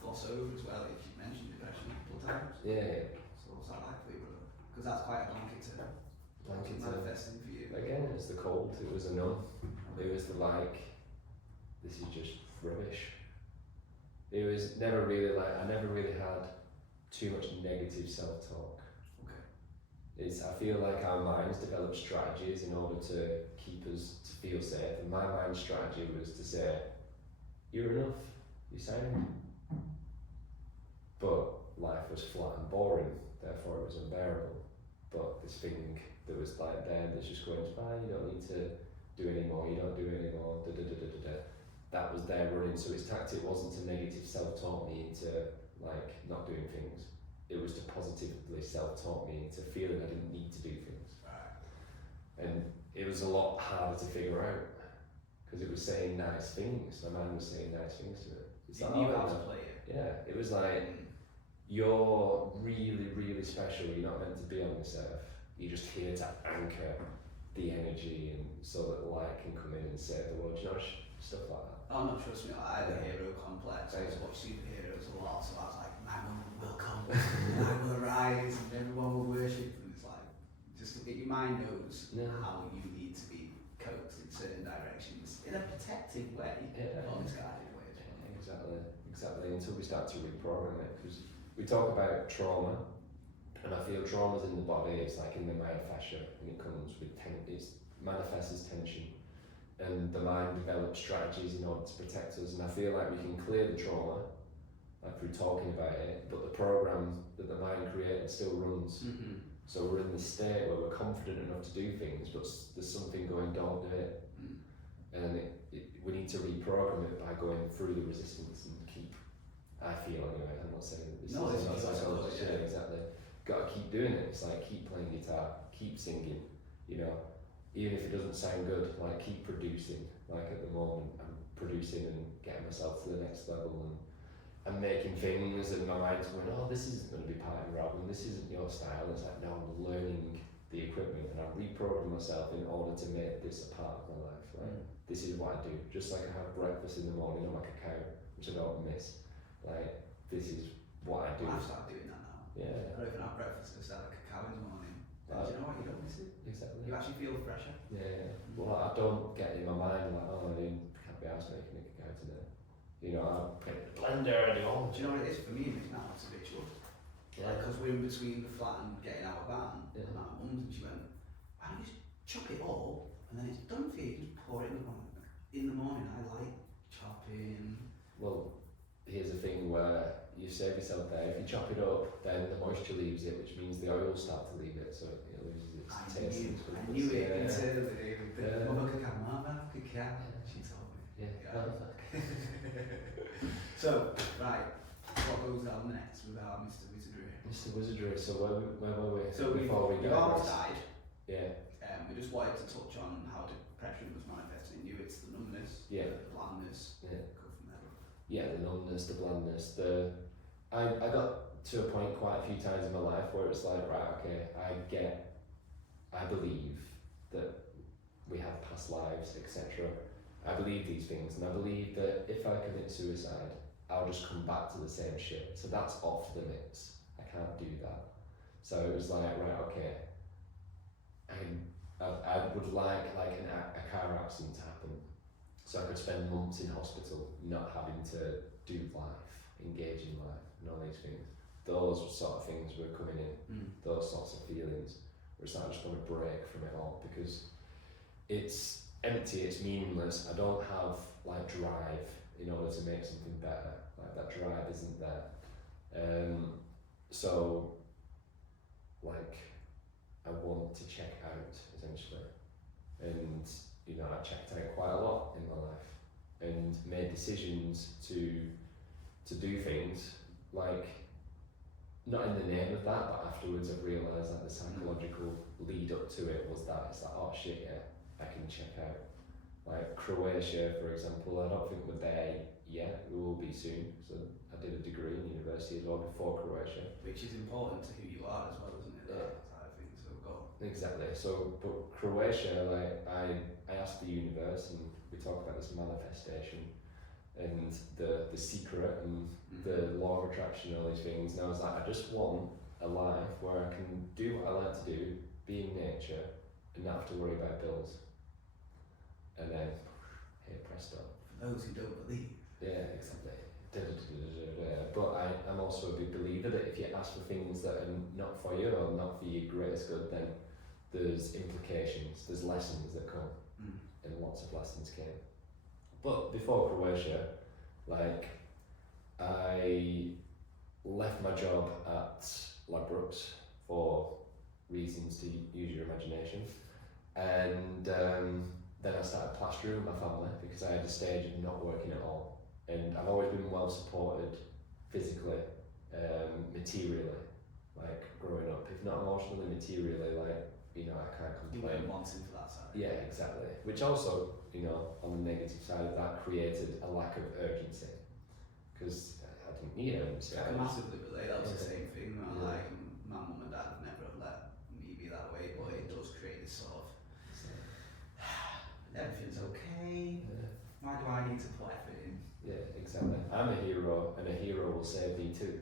gloss over as well is you mentioned depression a couple of times. Yeah. So what's that like for you, brother? Because that's quite a blanket term. Manifesting for you. Again, it's the cold. It was a numb. It was the this is just rubbish. It was never really I never really had too much negative self-talk. Okay. I feel like our minds develop strategies in order to keep us to feel safe, and my mind's strategy was to say, you're enough, you're sound. But life was flat and boring, therefore it was unbearable. But this thing that was there that's just going, fine, you don't need to do anymore, you don't do anymore, that was there running. So its tactic wasn't to negative self-talk me into not doing things. It was to positively self-talk me into feeling I didn't need to do things. Right. And it was a lot harder to figure out because it was saying nice things. My mind was saying nice things to it. You knew how to play it. Yeah, it was you're really, really special. You're not meant to be on this earth. You're just here to anchor the energy and so that light can come in and save the world. You know, stuff like that. Oh no, trust me, I had a hero complex. I used to watch superheroes a lot, so I was like, my moment will come, and I will rise, and everyone will worship. And it's just your mind knows how you need to be coaxed in certain directions in a protective way, not misguided way. Exactly. Until we start to reprogram it, because we talk about trauma, and I feel trauma's in the body. It's in the myofascia, and it comes with it manifests as tension. And the mind develops strategies in order to protect us, and I feel like we can clear the trauma through talking about it, but the program that the mind created still runs. So we're in this state where we're confident enough to do things, but there's something going, don't do it. And we need to reprogram it by going through the resistance and I feel anyway, I'm not saying that this is not psychology, exactly. Got to keep doing it. It's keep playing guitar, keep singing, even if it doesn't sound good, keep producing. At the moment, I'm producing and getting myself to the next level, and I'm making things, and my mind's going, oh, this isn't going to be part of your album, this isn't your style. It's no, I'm learning the equipment, and I'm reprogramming myself in order to make this a part of my life. This is what I do. Just like I have breakfast in the morning on my cacao, which I don't miss. This is what I do. I've started doing that now. Yeah. I don't even have breakfast because I have a cacao in the morning. And do you know what? You don't miss it. Exactly. You actually feel fresher. Yeah. Well, I don't get in my mind oh, I can't be arsed making a cacao today. I put it in the blender and Do you know what it is for me? Now it's a ritual. Because we're in between the flat and getting out of van, and my mum's, and she went, why don't you just chop it all, and then it's done for you, just pour it in the morning. In the morning, I like chopping. Well, here's the thing where you save yourself there. If you chop it up, then the moisture leaves it, which means the oil starts to leave it, so it loses its taste. I knew it internally. Mama could have mama, could care. She told me. Yeah. So, right, what goes down next with our Mr. Wzrdry? Mr. Wzrdry, so where were we? So we've already died. Yeah. We just wanted to touch on how depression was manifesting in you. It's the numbness, the blandness. Yeah. Go from there. Yeah, the numbness, the blandness, I got to a point quite a few times in my life where it's like, right, okay, I believe that we have past lives, etc. I believe these things, and I believe that if I commit suicide, I'll just come back to the same shit. So that's off the mix. I can't do that. So it was like, right, okay, I would like a car accident to happen, so I could spend months in hospital not having to do life, engage in life, and all these things. Those sort of things were coming in, those sorts of feelings, where it's like I just want to break from it all, because it's empty, it's meaningless. I don't have like drive in order to make something better. Like that drive isn't there. So like I want to check out essentially, and I checked out quite a lot in my life and made decisions to do things, like not in the name of that, but afterwards I've realised that the psychological lead up to it was that it's like, oh shit, yeah, I can check out. Like Croatia, for example, I don't think we're there yet, we will be soon. So I did a degree in university as well before Croatia. Which is important to who you are as well, isn't it? Yeah. That side of things, so go. Exactly. So, but Croatia, like I asked the universe, and we talk about this manifestation and the secret and the law of attraction and all these things, and I was like, I just want a life where I can do what I like to do, be in nature, and not have to worry about bills. And then, hey presto. For those who don't believe. Yeah, exactly. But I'm also a big believer that if you ask for things that are not for you or not for your greatest good, then there's implications, there's lessons that come, and lots of lessons came. But before Croatia, like, I left my job at Ladbrokes for reasons to use your imagination, and then I started plastering with my family because I had a stage of not working at all, and I've always been well supported physically, materially, like growing up, if not emotionally, materially, like, I can't complain. You weren't wanting for that side. Yeah, exactly. Which also, on the negative side of that, created a lack of urgency, because I didn't need urgency. I can massively relate. That was the same thing. Like, my mum and dad never have let me be that way, but it does create this sort of everything's okay. Why do I need to put effort in? Yeah, exactly. I'm a hero, and a hero will save me too.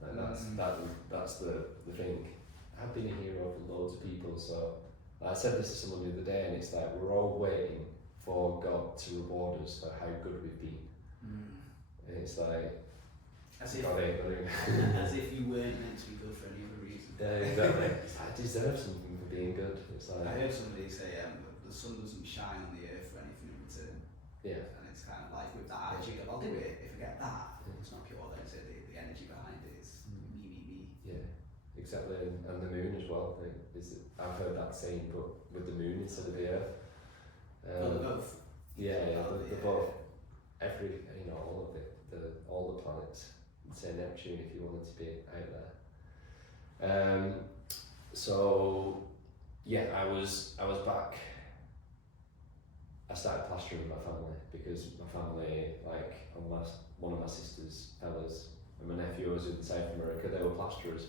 And that's the thing. I've been a hero for loads of people, so I said this to someone the other day, and it's like we're all waiting for God to reward us for how good we've been. And it's like, as if you weren't meant to be good for any other reason. Yeah, exactly. I deserve something for being good. It's like, I heard somebody say the sun doesn't shine on the earth for anything in return. Yeah. And it's kind of like with that attitude of, I'll do it if I get that. It's not pure, then it's the energy behind it is me. Yeah. Exactly, and the moon as well. I've heard that saying, but with the moon instead of the earth. Well, they're both. Yeah, they're both. All the planets. Say Neptune if you wanted to be out there. So yeah, I was back. I started plastering with my family because my family, like one of my sister's fellas and my nephew was in South America, they were plasterers.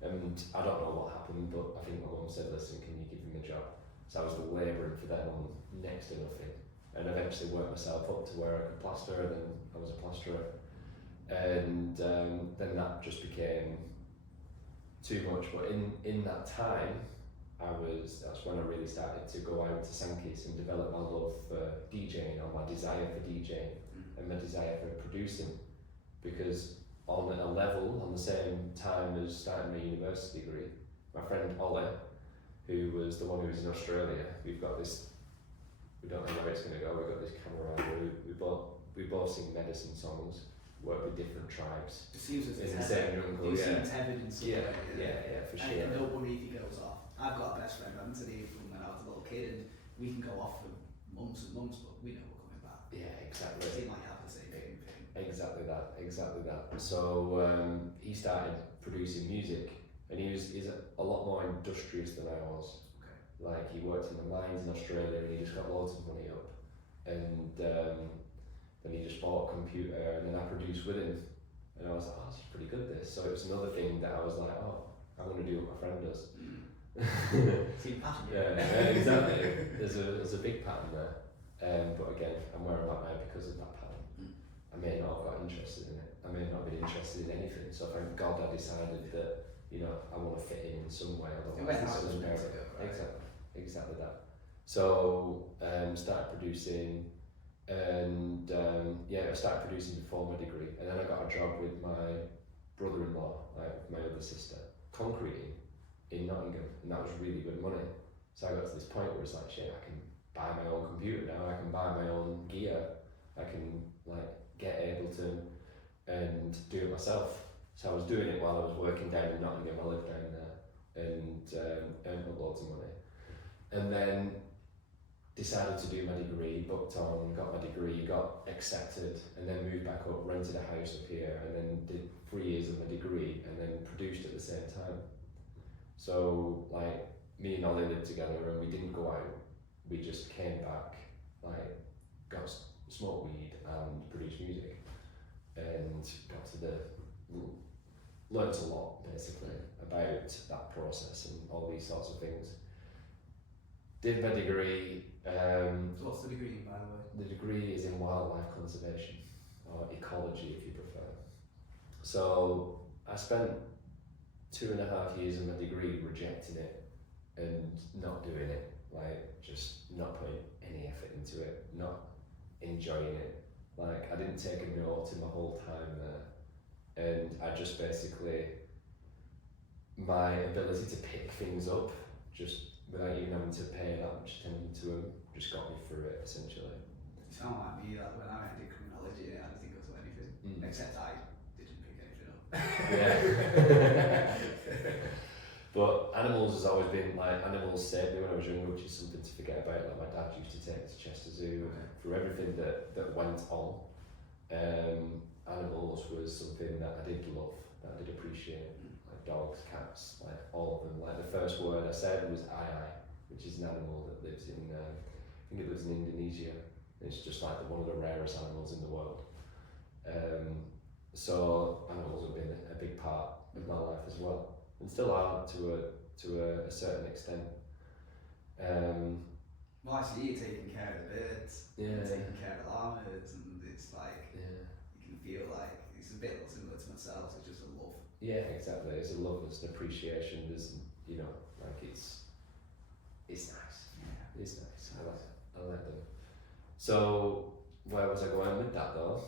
And I don't know what happened, but I think my mum said, listen, can you give him a job? So I was labouring for them on next to nothing, and eventually worked myself up to where I could plaster, and then I was a plasterer. And then that just became too much. But in that time, that's when I really started to go out to Sankey's and develop my love for DJing, or my desire for DJing, and my desire for producing, because on a level on the same time as starting my university degree. My friend Ollie, who was the one who was in Australia, we don't know where it's going to go. We've got this camaraderie. We both sing medicine songs, work with different tribes. It seems as in the same jungle. It seems evidence. Yeah, for sure. And don't worry if he goes off. I've got a best friend, Anthony, from when I was a little kid, and we can go off for months and months, but we know we're coming back. Yeah, exactly. He might have the same thing. Exactly that. So he started producing music, and he's a lot more industrious than I was. Okay. Like, he worked in the mines in Australia, and he just got loads of money up, and then he just bought a computer, and then I produced with him, and I was like, oh, this is pretty good, this. So it was another thing that I was like, oh, I want to do what my friend does. See, pattern. Yeah, exactly. There's a big pattern there, but again, I'm where I'm at now because of that pattern. I may not have got interested in it. I may not have been interested in anything. So thank God I decided that, you know, I want to fit in some way. Exactly that. So started producing, and I started producing before my degree, and then I got a job with my brother-in-law, like my other sister, concreting in Nottingham, and that was really good money. So I got to this point where it's like, shit, I can buy my own computer now, I can buy my own gear, I can like get Ableton and do it myself. So I was doing it while I was working down in Nottingham. I lived down there, and earned up loads of money, and then decided to do my degree, booked on, got my degree, got accepted, and then moved back up, rented a house up here, and then did 3 years of my degree, and then produced at the same time. So like, me and Ollie lived together, and we didn't go out, we just came back, like, got smoked weed and produced music, and got to learned a lot basically about that process and all these sorts of things. Did my degree. What's the degree, by the way? The degree is in wildlife conservation, or ecology if you prefer. So I spent 2.5 years of my degree rejecting it and not doing it, like just not putting any effort into it, not enjoying it. Like, I didn't take a note in my whole time there, and I just basically, my ability to pick things up, just without even having to pay that much attention to them, just got me through it essentially. You sound like me, like when I did criminology, I didn't think of anything, except I didn't pick anything up. Yeah. But animals has always been, like, animals saved me when I was younger, which is something to forget about. Like, my dad used to take me to Chester Zoo, through everything that went on. Animals was something that I did love, that I did appreciate. Like dogs, cats, like all of them. Like, the first word I said was ai, which is an animal that lives in, I think it lives in Indonesia. It's just like one of the rarest animals in the world. So animals have been a big part of my life as well, and still are to a certain extent. Well, I see you taking care of birds, taking care of llamas, and it's like, you can feel like it's a bit similar to myself, it's just a love. Yeah, exactly. It's a love, it's an appreciation. There's, you know, like it's nice. Yeah. It's nice. I like them. So where was I going with that though?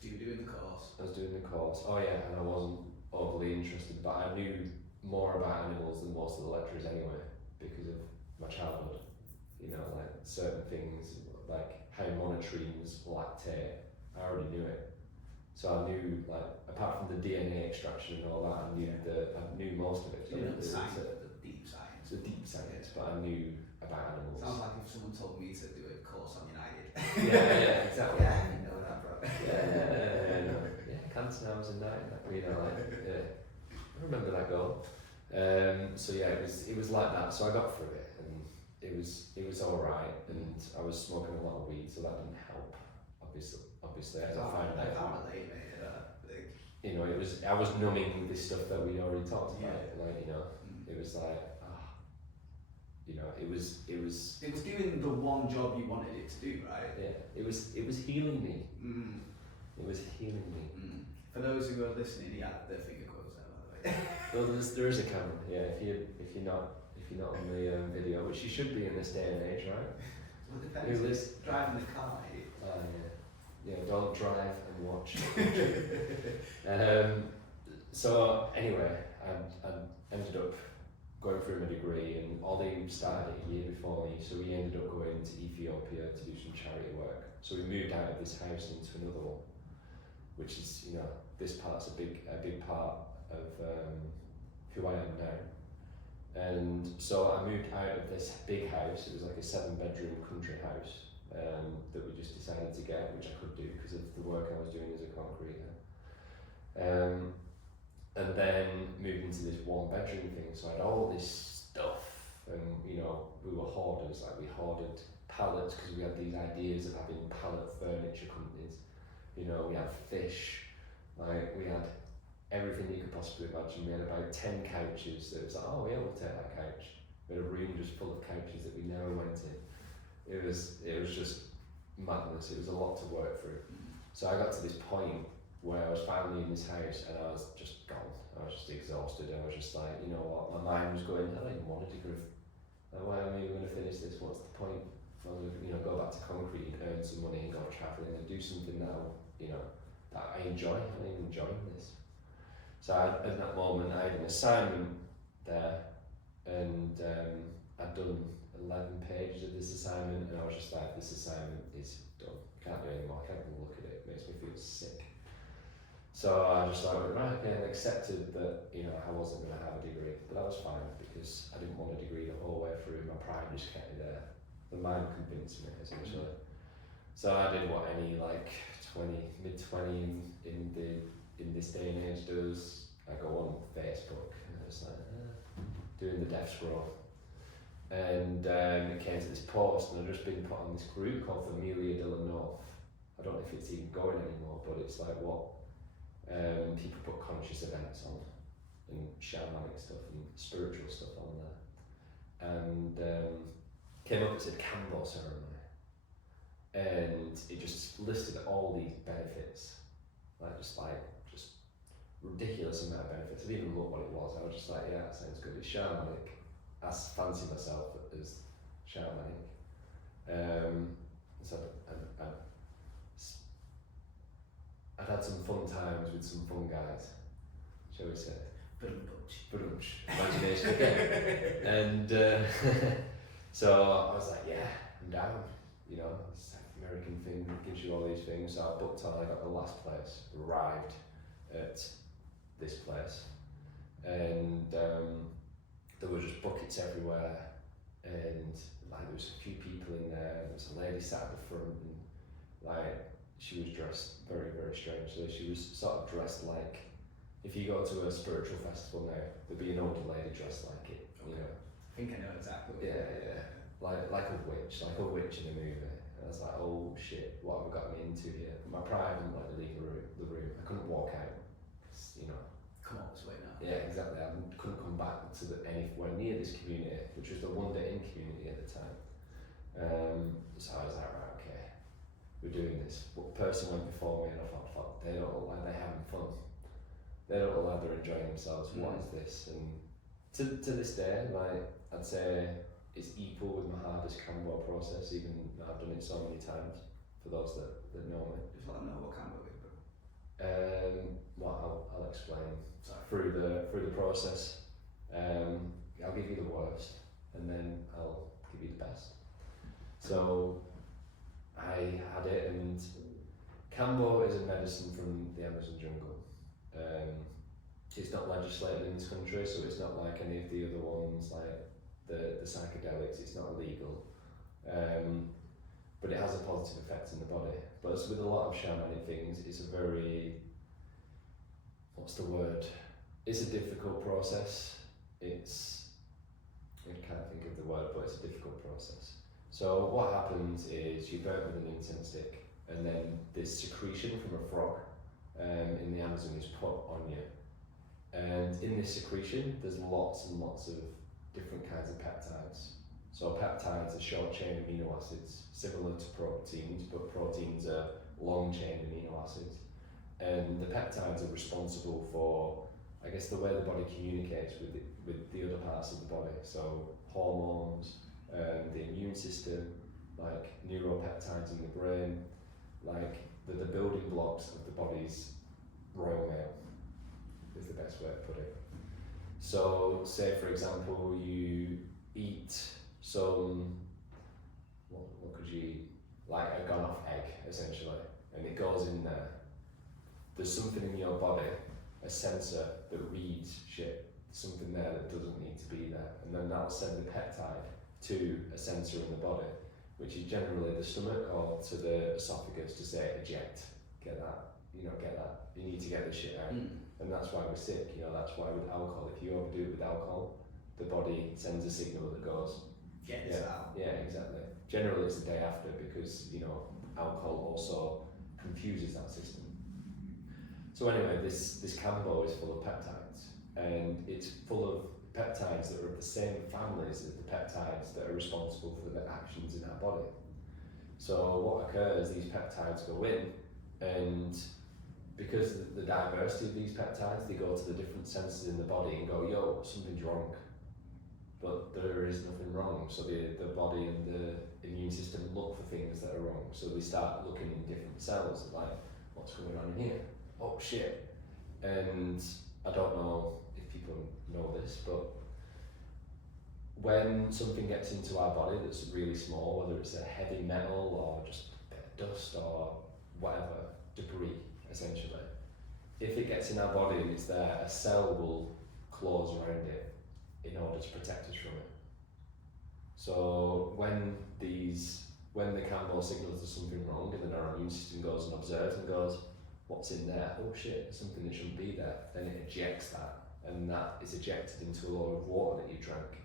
So you were doing the course. I was doing the course. Oh yeah, and I wasn't overly interested, but I knew more about animals than most of the lecturers anyway, because of my childhood. You know, like certain things, like how monotremes lactate, I already knew it. So I knew, like, apart from the DNA extraction and all that, I knew most of it. So the science, the deep science. It's a deep science, but I knew about animals. Sounds like if someone told me to do a course on United. Yeah, exactly. Yeah, I didn't know that, bro. Yeah, cancer now was in that, you know, like, I remember that goal. So yeah, it was like that. So I got through it, and it was all right. And I was smoking a lot of weed, so that didn't help. Obviously, as I found out. I can't relate, mate. You know, I was numbing this stuff that we'd already talked about. Like, you know, it was like, you know, it was. It was doing the one job you wanted it to do, right? Yeah, it was healing me. It was healing me. For those who are listening, he had the finger quotes there, by the way. Well, there is a camera. Yeah, if you're not on the video, which you should be in this day and age, right? Well, it depends. Driving the car, maybe. Yeah. don't drive and watch. So anyway, I ended up going through my degree, and Ollie started it a year before me, so we ended up going to Ethiopia to do some charity work. So we moved out of this house into another one, which is, this part's a big part of who I am now. And so I moved out of this big house. It was like a 7-bedroom country house that we just decided to get, which I could do because of the work I was doing as a concreter. And then moved into this 1-bedroom thing. So I had all this stuff, and we were hoarders. Like, we hoarded pallets because we had these ideas of having pallet furniture companies. We had fish, like we had everything you could possibly imagine. We had about 10 couches that was like, oh yeah, we'll take that couch. We had a room just full of couches that we never went in. It was just madness. It was a lot to work through. So I got to this point where I was finally in this house and I was just gone. I was just exhausted. I was just like, you know what, my mind was going, I don't even want a degree. Like, why am I even going to finish this? What's the point? Well, go back to concrete and earn some money and go travelling and do something that I enjoy. I'm even enjoying this. So at that moment I had an assignment there, and I'd done 11 pages of this assignment, and I was just like, this assignment is done. I can't do it anymore. I can't even look at it. It makes me feel sick. So I just like, right, okay, and accepted that I wasn't going to have a degree, but that was fine because I didn't want a degree the whole way through. My pride just kept me there. The mind convinced me, essentially. So I did what any mid-20 in this day and age does. I go on Facebook and I was like, doing the death scroll. And it came to this post, and I'd just been put on this group called Familia de la North. I don't know if it's even going anymore, but it's like what people put conscious events on, and shamanic stuff and spiritual stuff on there. And came up, it said Kambo ceremony, and it just listed all these benefits, just ridiculous amount of benefits. I didn't even look what it was. I was just like, yeah, that sounds good. It's shamanic. I fancy myself as shamanic. So I'd had some fun times with some fun guys, shall we say. Imagination again. And so I was like, yeah, I'm down. It's like American thing that gives you all these things. So I booked on, I got the last place, arrived at this place, and there were just buckets everywhere, and there was a few people in there, and there was a lady sat at the front, and she was dressed very, very strangely. She was sort of dressed like, if you go to a spiritual festival now, there'd be an older lady dressed like it, I think I know exactly. Yeah. Like a witch in a movie. And I was like, oh shit, what have I got me into here? My pride wouldn't let me leave the room. I couldn't walk out, Come on, this way now. Yeah, exactly. I couldn't come back to anywhere near this community, which was the Wonder Inn community at the time. So I was like, right, okay, we're doing this. But the person went before me, and I thought, they don't look like they're having fun. They don't look like they're enjoying themselves. What is this? And to this day, I'd say it's equal with my hardest Kambo process, even though I've done it so many times. For those that know me. Just let them know what Kambo is, bro. I'll explain. Through the process. I'll give you the worst, and then I'll give you the best. So I had it, and Kambo is a medicine from the Amazon jungle. It's not legislated in this country, so it's not like any of the other ones, like the psychedelics. It's not illegal, but it has a positive effect in the body. But as with a lot of shamanic things, it's a very, it's a difficult process. I can't think of the word, but it's a difficult process. So what happens is you burn with an incense stick, and then this secretion from a frog in the Amazon is put on you. And in this secretion, there's lots and lots of different kinds of peptides. So peptides are short chain amino acids, similar to proteins, but proteins are long chain amino acids. And the peptides are responsible for, I guess, the way the body communicates with the other parts of the body. So hormones, the immune system, like neuropeptides in the brain, they're the building blocks of the body's royal mail, is the best way to put it. So say for example you eat some, what could you eat? Like a gone off egg essentially, and it goes in there. There's something in your body, a sensor that reads shit, something there that doesn't need to be there, and then that'll send the peptide to a sensor in the body, which is generally the stomach or to the esophagus to say eject, get that, you need to get this shit out. And that's why we're sick, that's why with alcohol, if you overdo it with alcohol, the body sends a signal that goes, get this out. Yeah, exactly. Generally it's the day after because, alcohol also confuses that system. So anyway, this Kambo is full of peptides, and it's full of peptides that are of the same families as the peptides that are responsible for the actions in our body. So what occurs, these peptides go in, and because of the diversity of these peptides, they go to the different sensors in the body and go, yo, something's wrong. But there is nothing wrong. So the body and the immune system look for things that are wrong. So they start looking in different cells, like, what's going on in here? Oh shit. And I don't know if people know this, but when something gets into our body that's really small, whether it's a heavy metal or just a bit of dust or whatever, debris essentially, if it gets in our body and it's there, a cell will close around it in order to protect us from it. So when the Kambo signals there's something wrong, and then our immune system goes and observes and goes, what's in there? Oh shit, there's something that shouldn't be there. Then it ejects that, and that is ejected into a load of water that you drank.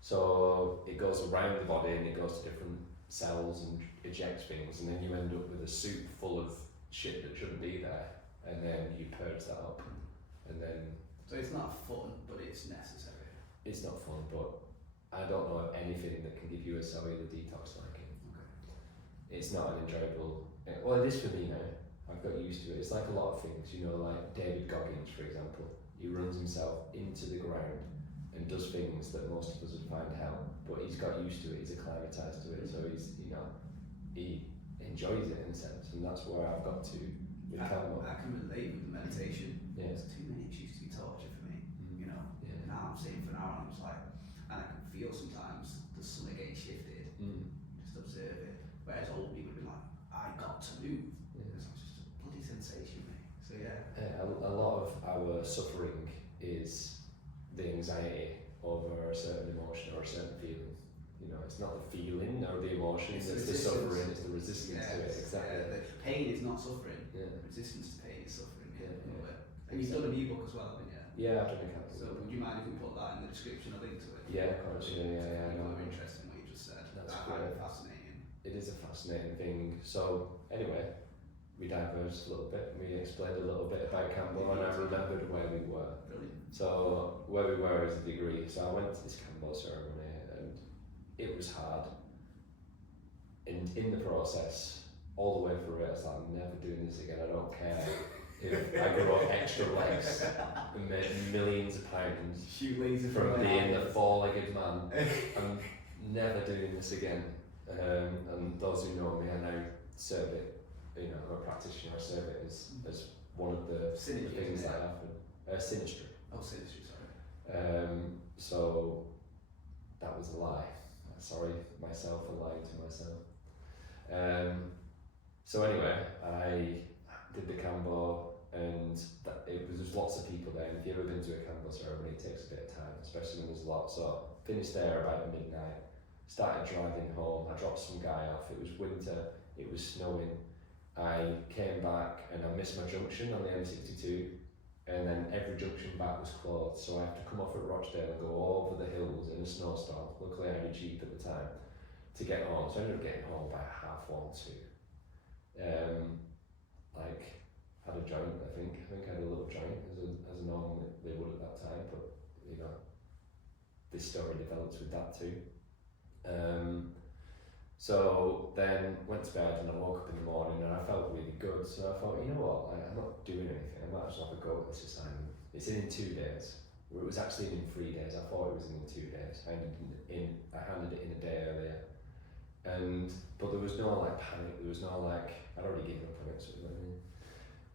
So it goes around the body and it goes to different cells and ejects things, and then you end up with a soup full of shit that shouldn't be there, and then you purge that up, and then... So it's not fun, but it's necessary. It's not fun, but I don't know of anything that can give you a cellular detox like it. Okay. It's not an enjoyable... Well, it is for me now. I've got used to it. It's like a lot of things, like David Goggins, for example. He runs himself into the ground and does things that most of us would find hell, but he's got used to it, he's acclimatized to it, so he's, he enjoys it in a sense, and that's where I've got to with Kambo. I can relate with the meditation. Yeah. It's 2 minutes used to be torture for me, Yeah. Now I'm sitting for an hour and I'm just like, and I can feel sometimes the something getting shifted, just observe it, whereas old people would be like, I got to move. It's just a bloody sensation, mate. So yeah. A lot of our suffering is the anxiety over a certain emotion or a certain feeling. It's not the feeling or the emotion, it's the suffering, it's the resistance to it. Exactly. Yeah, the pain is not suffering. Yeah. The resistance to pain is suffering. Yeah. And you've done an ebook as well, haven't you? Yeah, I've done a couple. So would you mind if we put that in the description, a link to it? Yeah, of course. Yeah. I know. It's interesting what you just said. That's I find great. it fascinating. It is a fascinating thing. So anyway, we diverged a little bit. We explained a little bit about Kambo, and I remembered where we were. Brilliant. So where we were is a degree. So I went to this Kambo ceremony, and it was hard. And in the process, all the way through it, I was like, I'm never doing this again. I don't care if I grow up extra legs and make millions of pounds from being the four-legged man. I'm never doing this again. And those who know me, I now serve it. I'm a practitioner. I serve it as one of the things that happen. Synastry. Oh, synastry, sorry. So that was a lie. Sorry, myself for lying to myself. So anyway, I did the Kambo, and there's lots of people there. And if you've ever been to a Kambo ceremony, it takes a bit of time, especially when there's a lot. So finished there about midnight. Started driving home. I dropped some guy off. It was winter. It was snowing. I came back and I missed my junction on the M62, and then every junction back was closed. So I had to come off at Rochdale and go over the hills in a snowstorm. Luckily, I had a Jeep at the time to get home. So I ended up getting home by 1:30, 2. Had a joint. I think I had a little joint as a normally they would at that time, but this story develops with that too. So then went to bed, and I woke up in the morning and I felt really good. So I thought, I'm not doing anything. I might as well have a go at this assignment. It's in 2 days. It was actually in 3 days. I thought it was in 2 days. I handed it in a day earlier. And But there was no like panic, there was no like, I'd already given up on it, so you know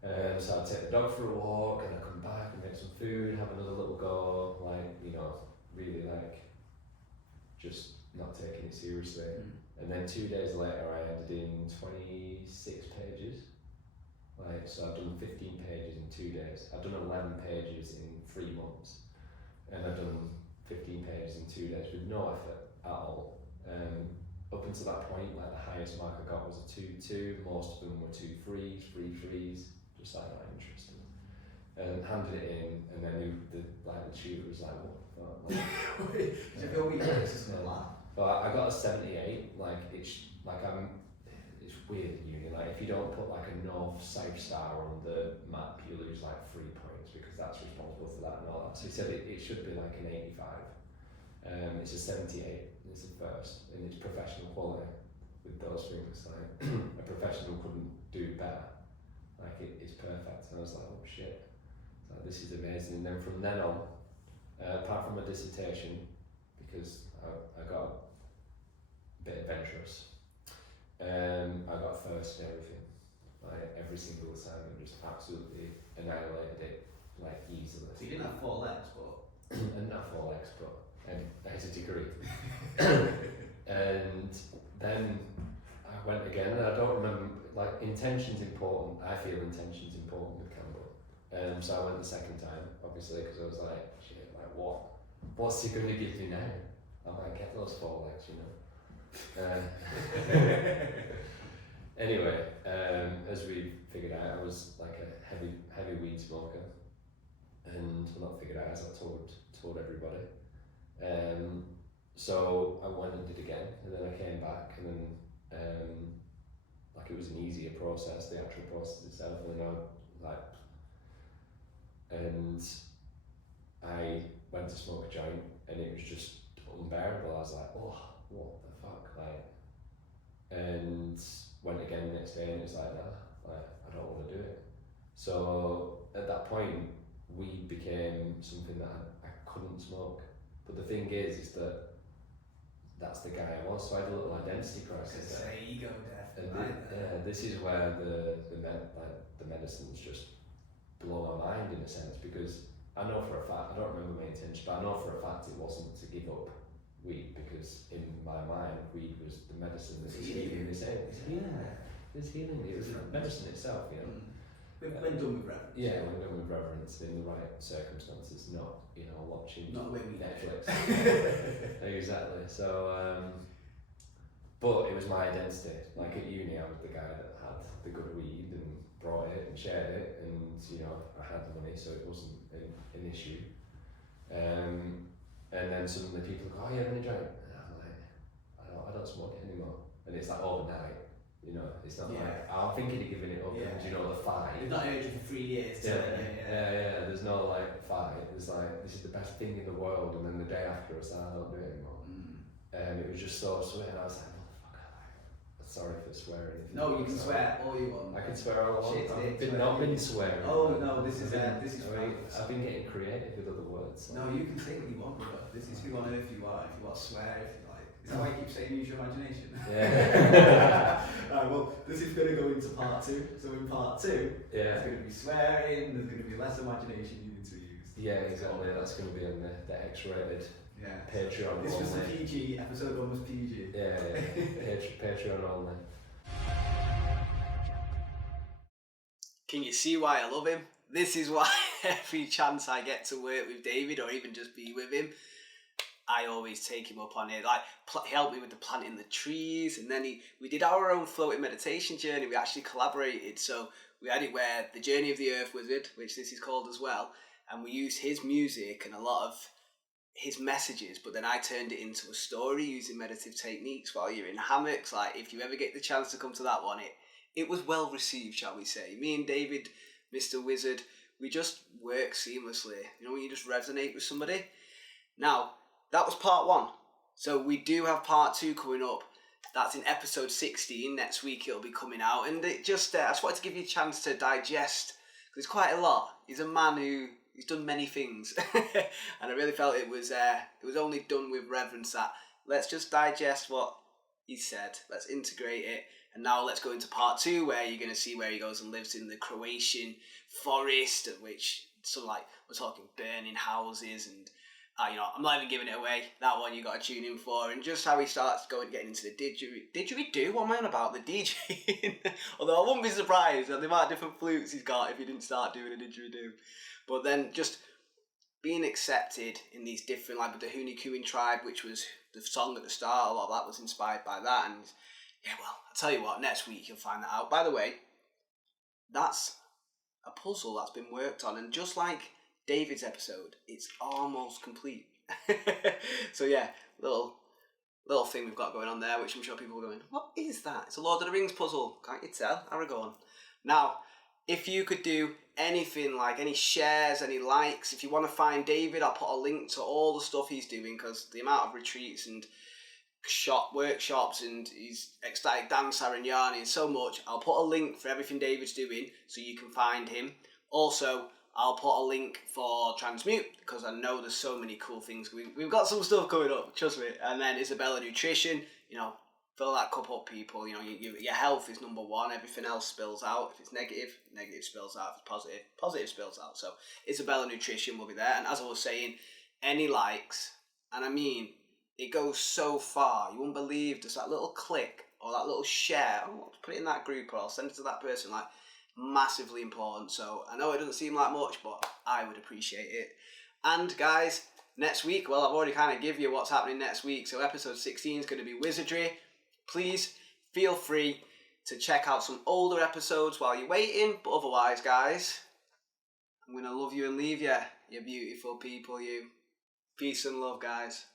what I mean? So I'd take the dog for a walk, and I'd come back and make some food, have another little go, like, you know, really like, just not taking it seriously. And then 2 days later I ended in 26 pages. Like, so I've done 15 pages in 2 days. I've done 11 pages in 3 months. And I've done 15 pages in 2 days with no effort at all. Up until that point, like the highest mark I got was a 2-2, most of them were 2 3s, just like not interested. Handed it in, and then the tutor was like, what? Wait, so feel we just gonna laugh. But I got a 78, like it's weird at uni, like if you don't put like a north-south star on the map, you lose like 3 points because that's responsible for that and all that. So he said it should be like an 85. It's a 78, it's the first, and it's professional quality with those things. Like a professional couldn't do better. Like it's perfect. And I was like, oh shit, like, this is amazing. And then from then on, apart from my dissertation, because I got a bit adventurous, I got first in everything. Like every single assignment, just absolutely annihilated it, like easily. So you didn't have 4 legs, but I didn't have 4 legs, but I had a degree. And then I went again, and I don't remember, like intention's important. I feel intention's important with Kambo. So I went the second time, obviously, because I was like, shit, like what's he going to give me now? I might get those 4 legs, you know. Anyway, as we figured out, I was like a heavy weed smoker, and well, not figured out, as I told everybody. So I went and did again, and then I came back, and then like it was an easier process, the actual process itself, and then I went to smoke a joint, and it was just unbearable. I was like, oh, what the fuck, like, and went again the next day, and it was like, nah, like I don't want to do it. So at that point, weed became something that I couldn't smoke. But the thing is that that's the guy I was, so I had a little identity crisis there. Say ego death. And this is where the medicines just blow my mind in a sense, because I know for a fact, I don't remember my intention, but I know for a fact it wasn't to give up weed, because in my mind, weed was the medicine that was healing this ailment. Yeah, it's healing me. It was medicine itself, you know. When done with reverence. Yeah, when done with reverence, in the right circumstances, not, you know, watching not the way we Netflix. Exactly. So, but it was my identity. Like at uni, I was the guy that had the good weed and brought it and shared it, and you know, I had the money, so it wasn't an issue. And then suddenly people go, oh, you having a joint? And I'm like, I don't smoke it anymore. And it's like overnight. You know, it's not like, I'm thinking of giving it up, and you know, the fight. It's not urgent for 3 years. Yeah, there's no like fight. It's like, this is the best thing in the world, and then the day after, it's like, I don't do it anymore. It was just so sweet, and I was like, motherfucker, like, sorry for swearing. No, you can swear all you want. I can swear all I want. I've not been swearing. Oh no, this is fine. I've been getting creative with other words. No, you can say what you want, brother. This is who on earth you are. If you want to swear, if you like. Is that why you keep saying use your imagination? Yeah. Right, well, this is going to go into part 2. So in part 2, there's going to be swearing, there's going to be less imagination needed to be used. Yeah, exactly. That's going to be on the X-rated Patreon. This was the PG, episode 1 was PG. Yeah. Patreon only. Can you see why I love him? This is why every chance I get to work with David, or even just be with him, I always take him up on it. Like, he helped me with the planting the trees, and then we did our own floating meditation journey. We actually collaborated, so we had it where the Journey of the Earth Wizard, which this is called as well, and we used his music and a lot of his messages, but then I turned it into a story using meditative techniques while you're in hammocks. Like, if you ever get the chance to come to that one, it was well received, shall we say. Me and David, Mr. Wizard, we just work seamlessly. You know, when you just resonate with somebody. Now, that was part 1. So we do have part 2 coming up. That's in episode 16. Next week it'll be coming out. And it just, I just wanted to give you a chance to digest, because it's quite a lot. He's a man who's done many things. And I really felt it was only done with reverence, that let's just digest what he said, let's integrate it. And now let's go into part 2, where you're going to see where he goes and lives in the Croatian forest, which some like, we're talking burning houses and, I'm not even giving it away. That one you got to tune in for. And just how he starts getting into the didgeridoo. What am I on about? The DJing. Although I wouldn't be surprised at the amount of different flutes he's got if he didn't start doing a didgeridoo. But then just being accepted in these different, like with the Hunikuin tribe, which was the song at the start, a lot of that was inspired by that. And yeah, well, I'll tell you what, next week you'll find that out. By the way, that's a puzzle that's been worked on, and just like David's episode, it's almost complete. So yeah, little thing we've got going on there, which I'm sure people are going, what is that? It's a Lord of the Rings puzzle, can't you tell? Aragorn. Now, if you could do anything, like any shares, any likes, if you want to find David, I'll put a link to all the stuff he's doing, because the amount of retreats and workshops and his ecstatic dancer and yarning and so much, I'll put a link for everything David's doing so you can find him. Also, I'll put a link for Transmute, because I know there's so many cool things. We've got some stuff coming up, trust me. And then Isabella Nutrition, fill that cup up, people. Your health is number one. Everything else spills out. If it's negative, negative spills out. If it's positive, positive spills out. So Isabella Nutrition will be there. And as I was saying, any likes, and I mean, it goes so far. You won't believe just that little click or that little share. Oh, put it in that group, or I'll send it to that person. Like, massively important. So I know it doesn't seem like much, but I would appreciate it. And guys, next week, well, I've already kind of give you what's happening next week. So episode 16 is going to be Wzrdry. Please feel free to check out some older episodes while you're waiting. But otherwise, guys, I'm going to love you and leave you. You beautiful people, you. Peace and love, guys.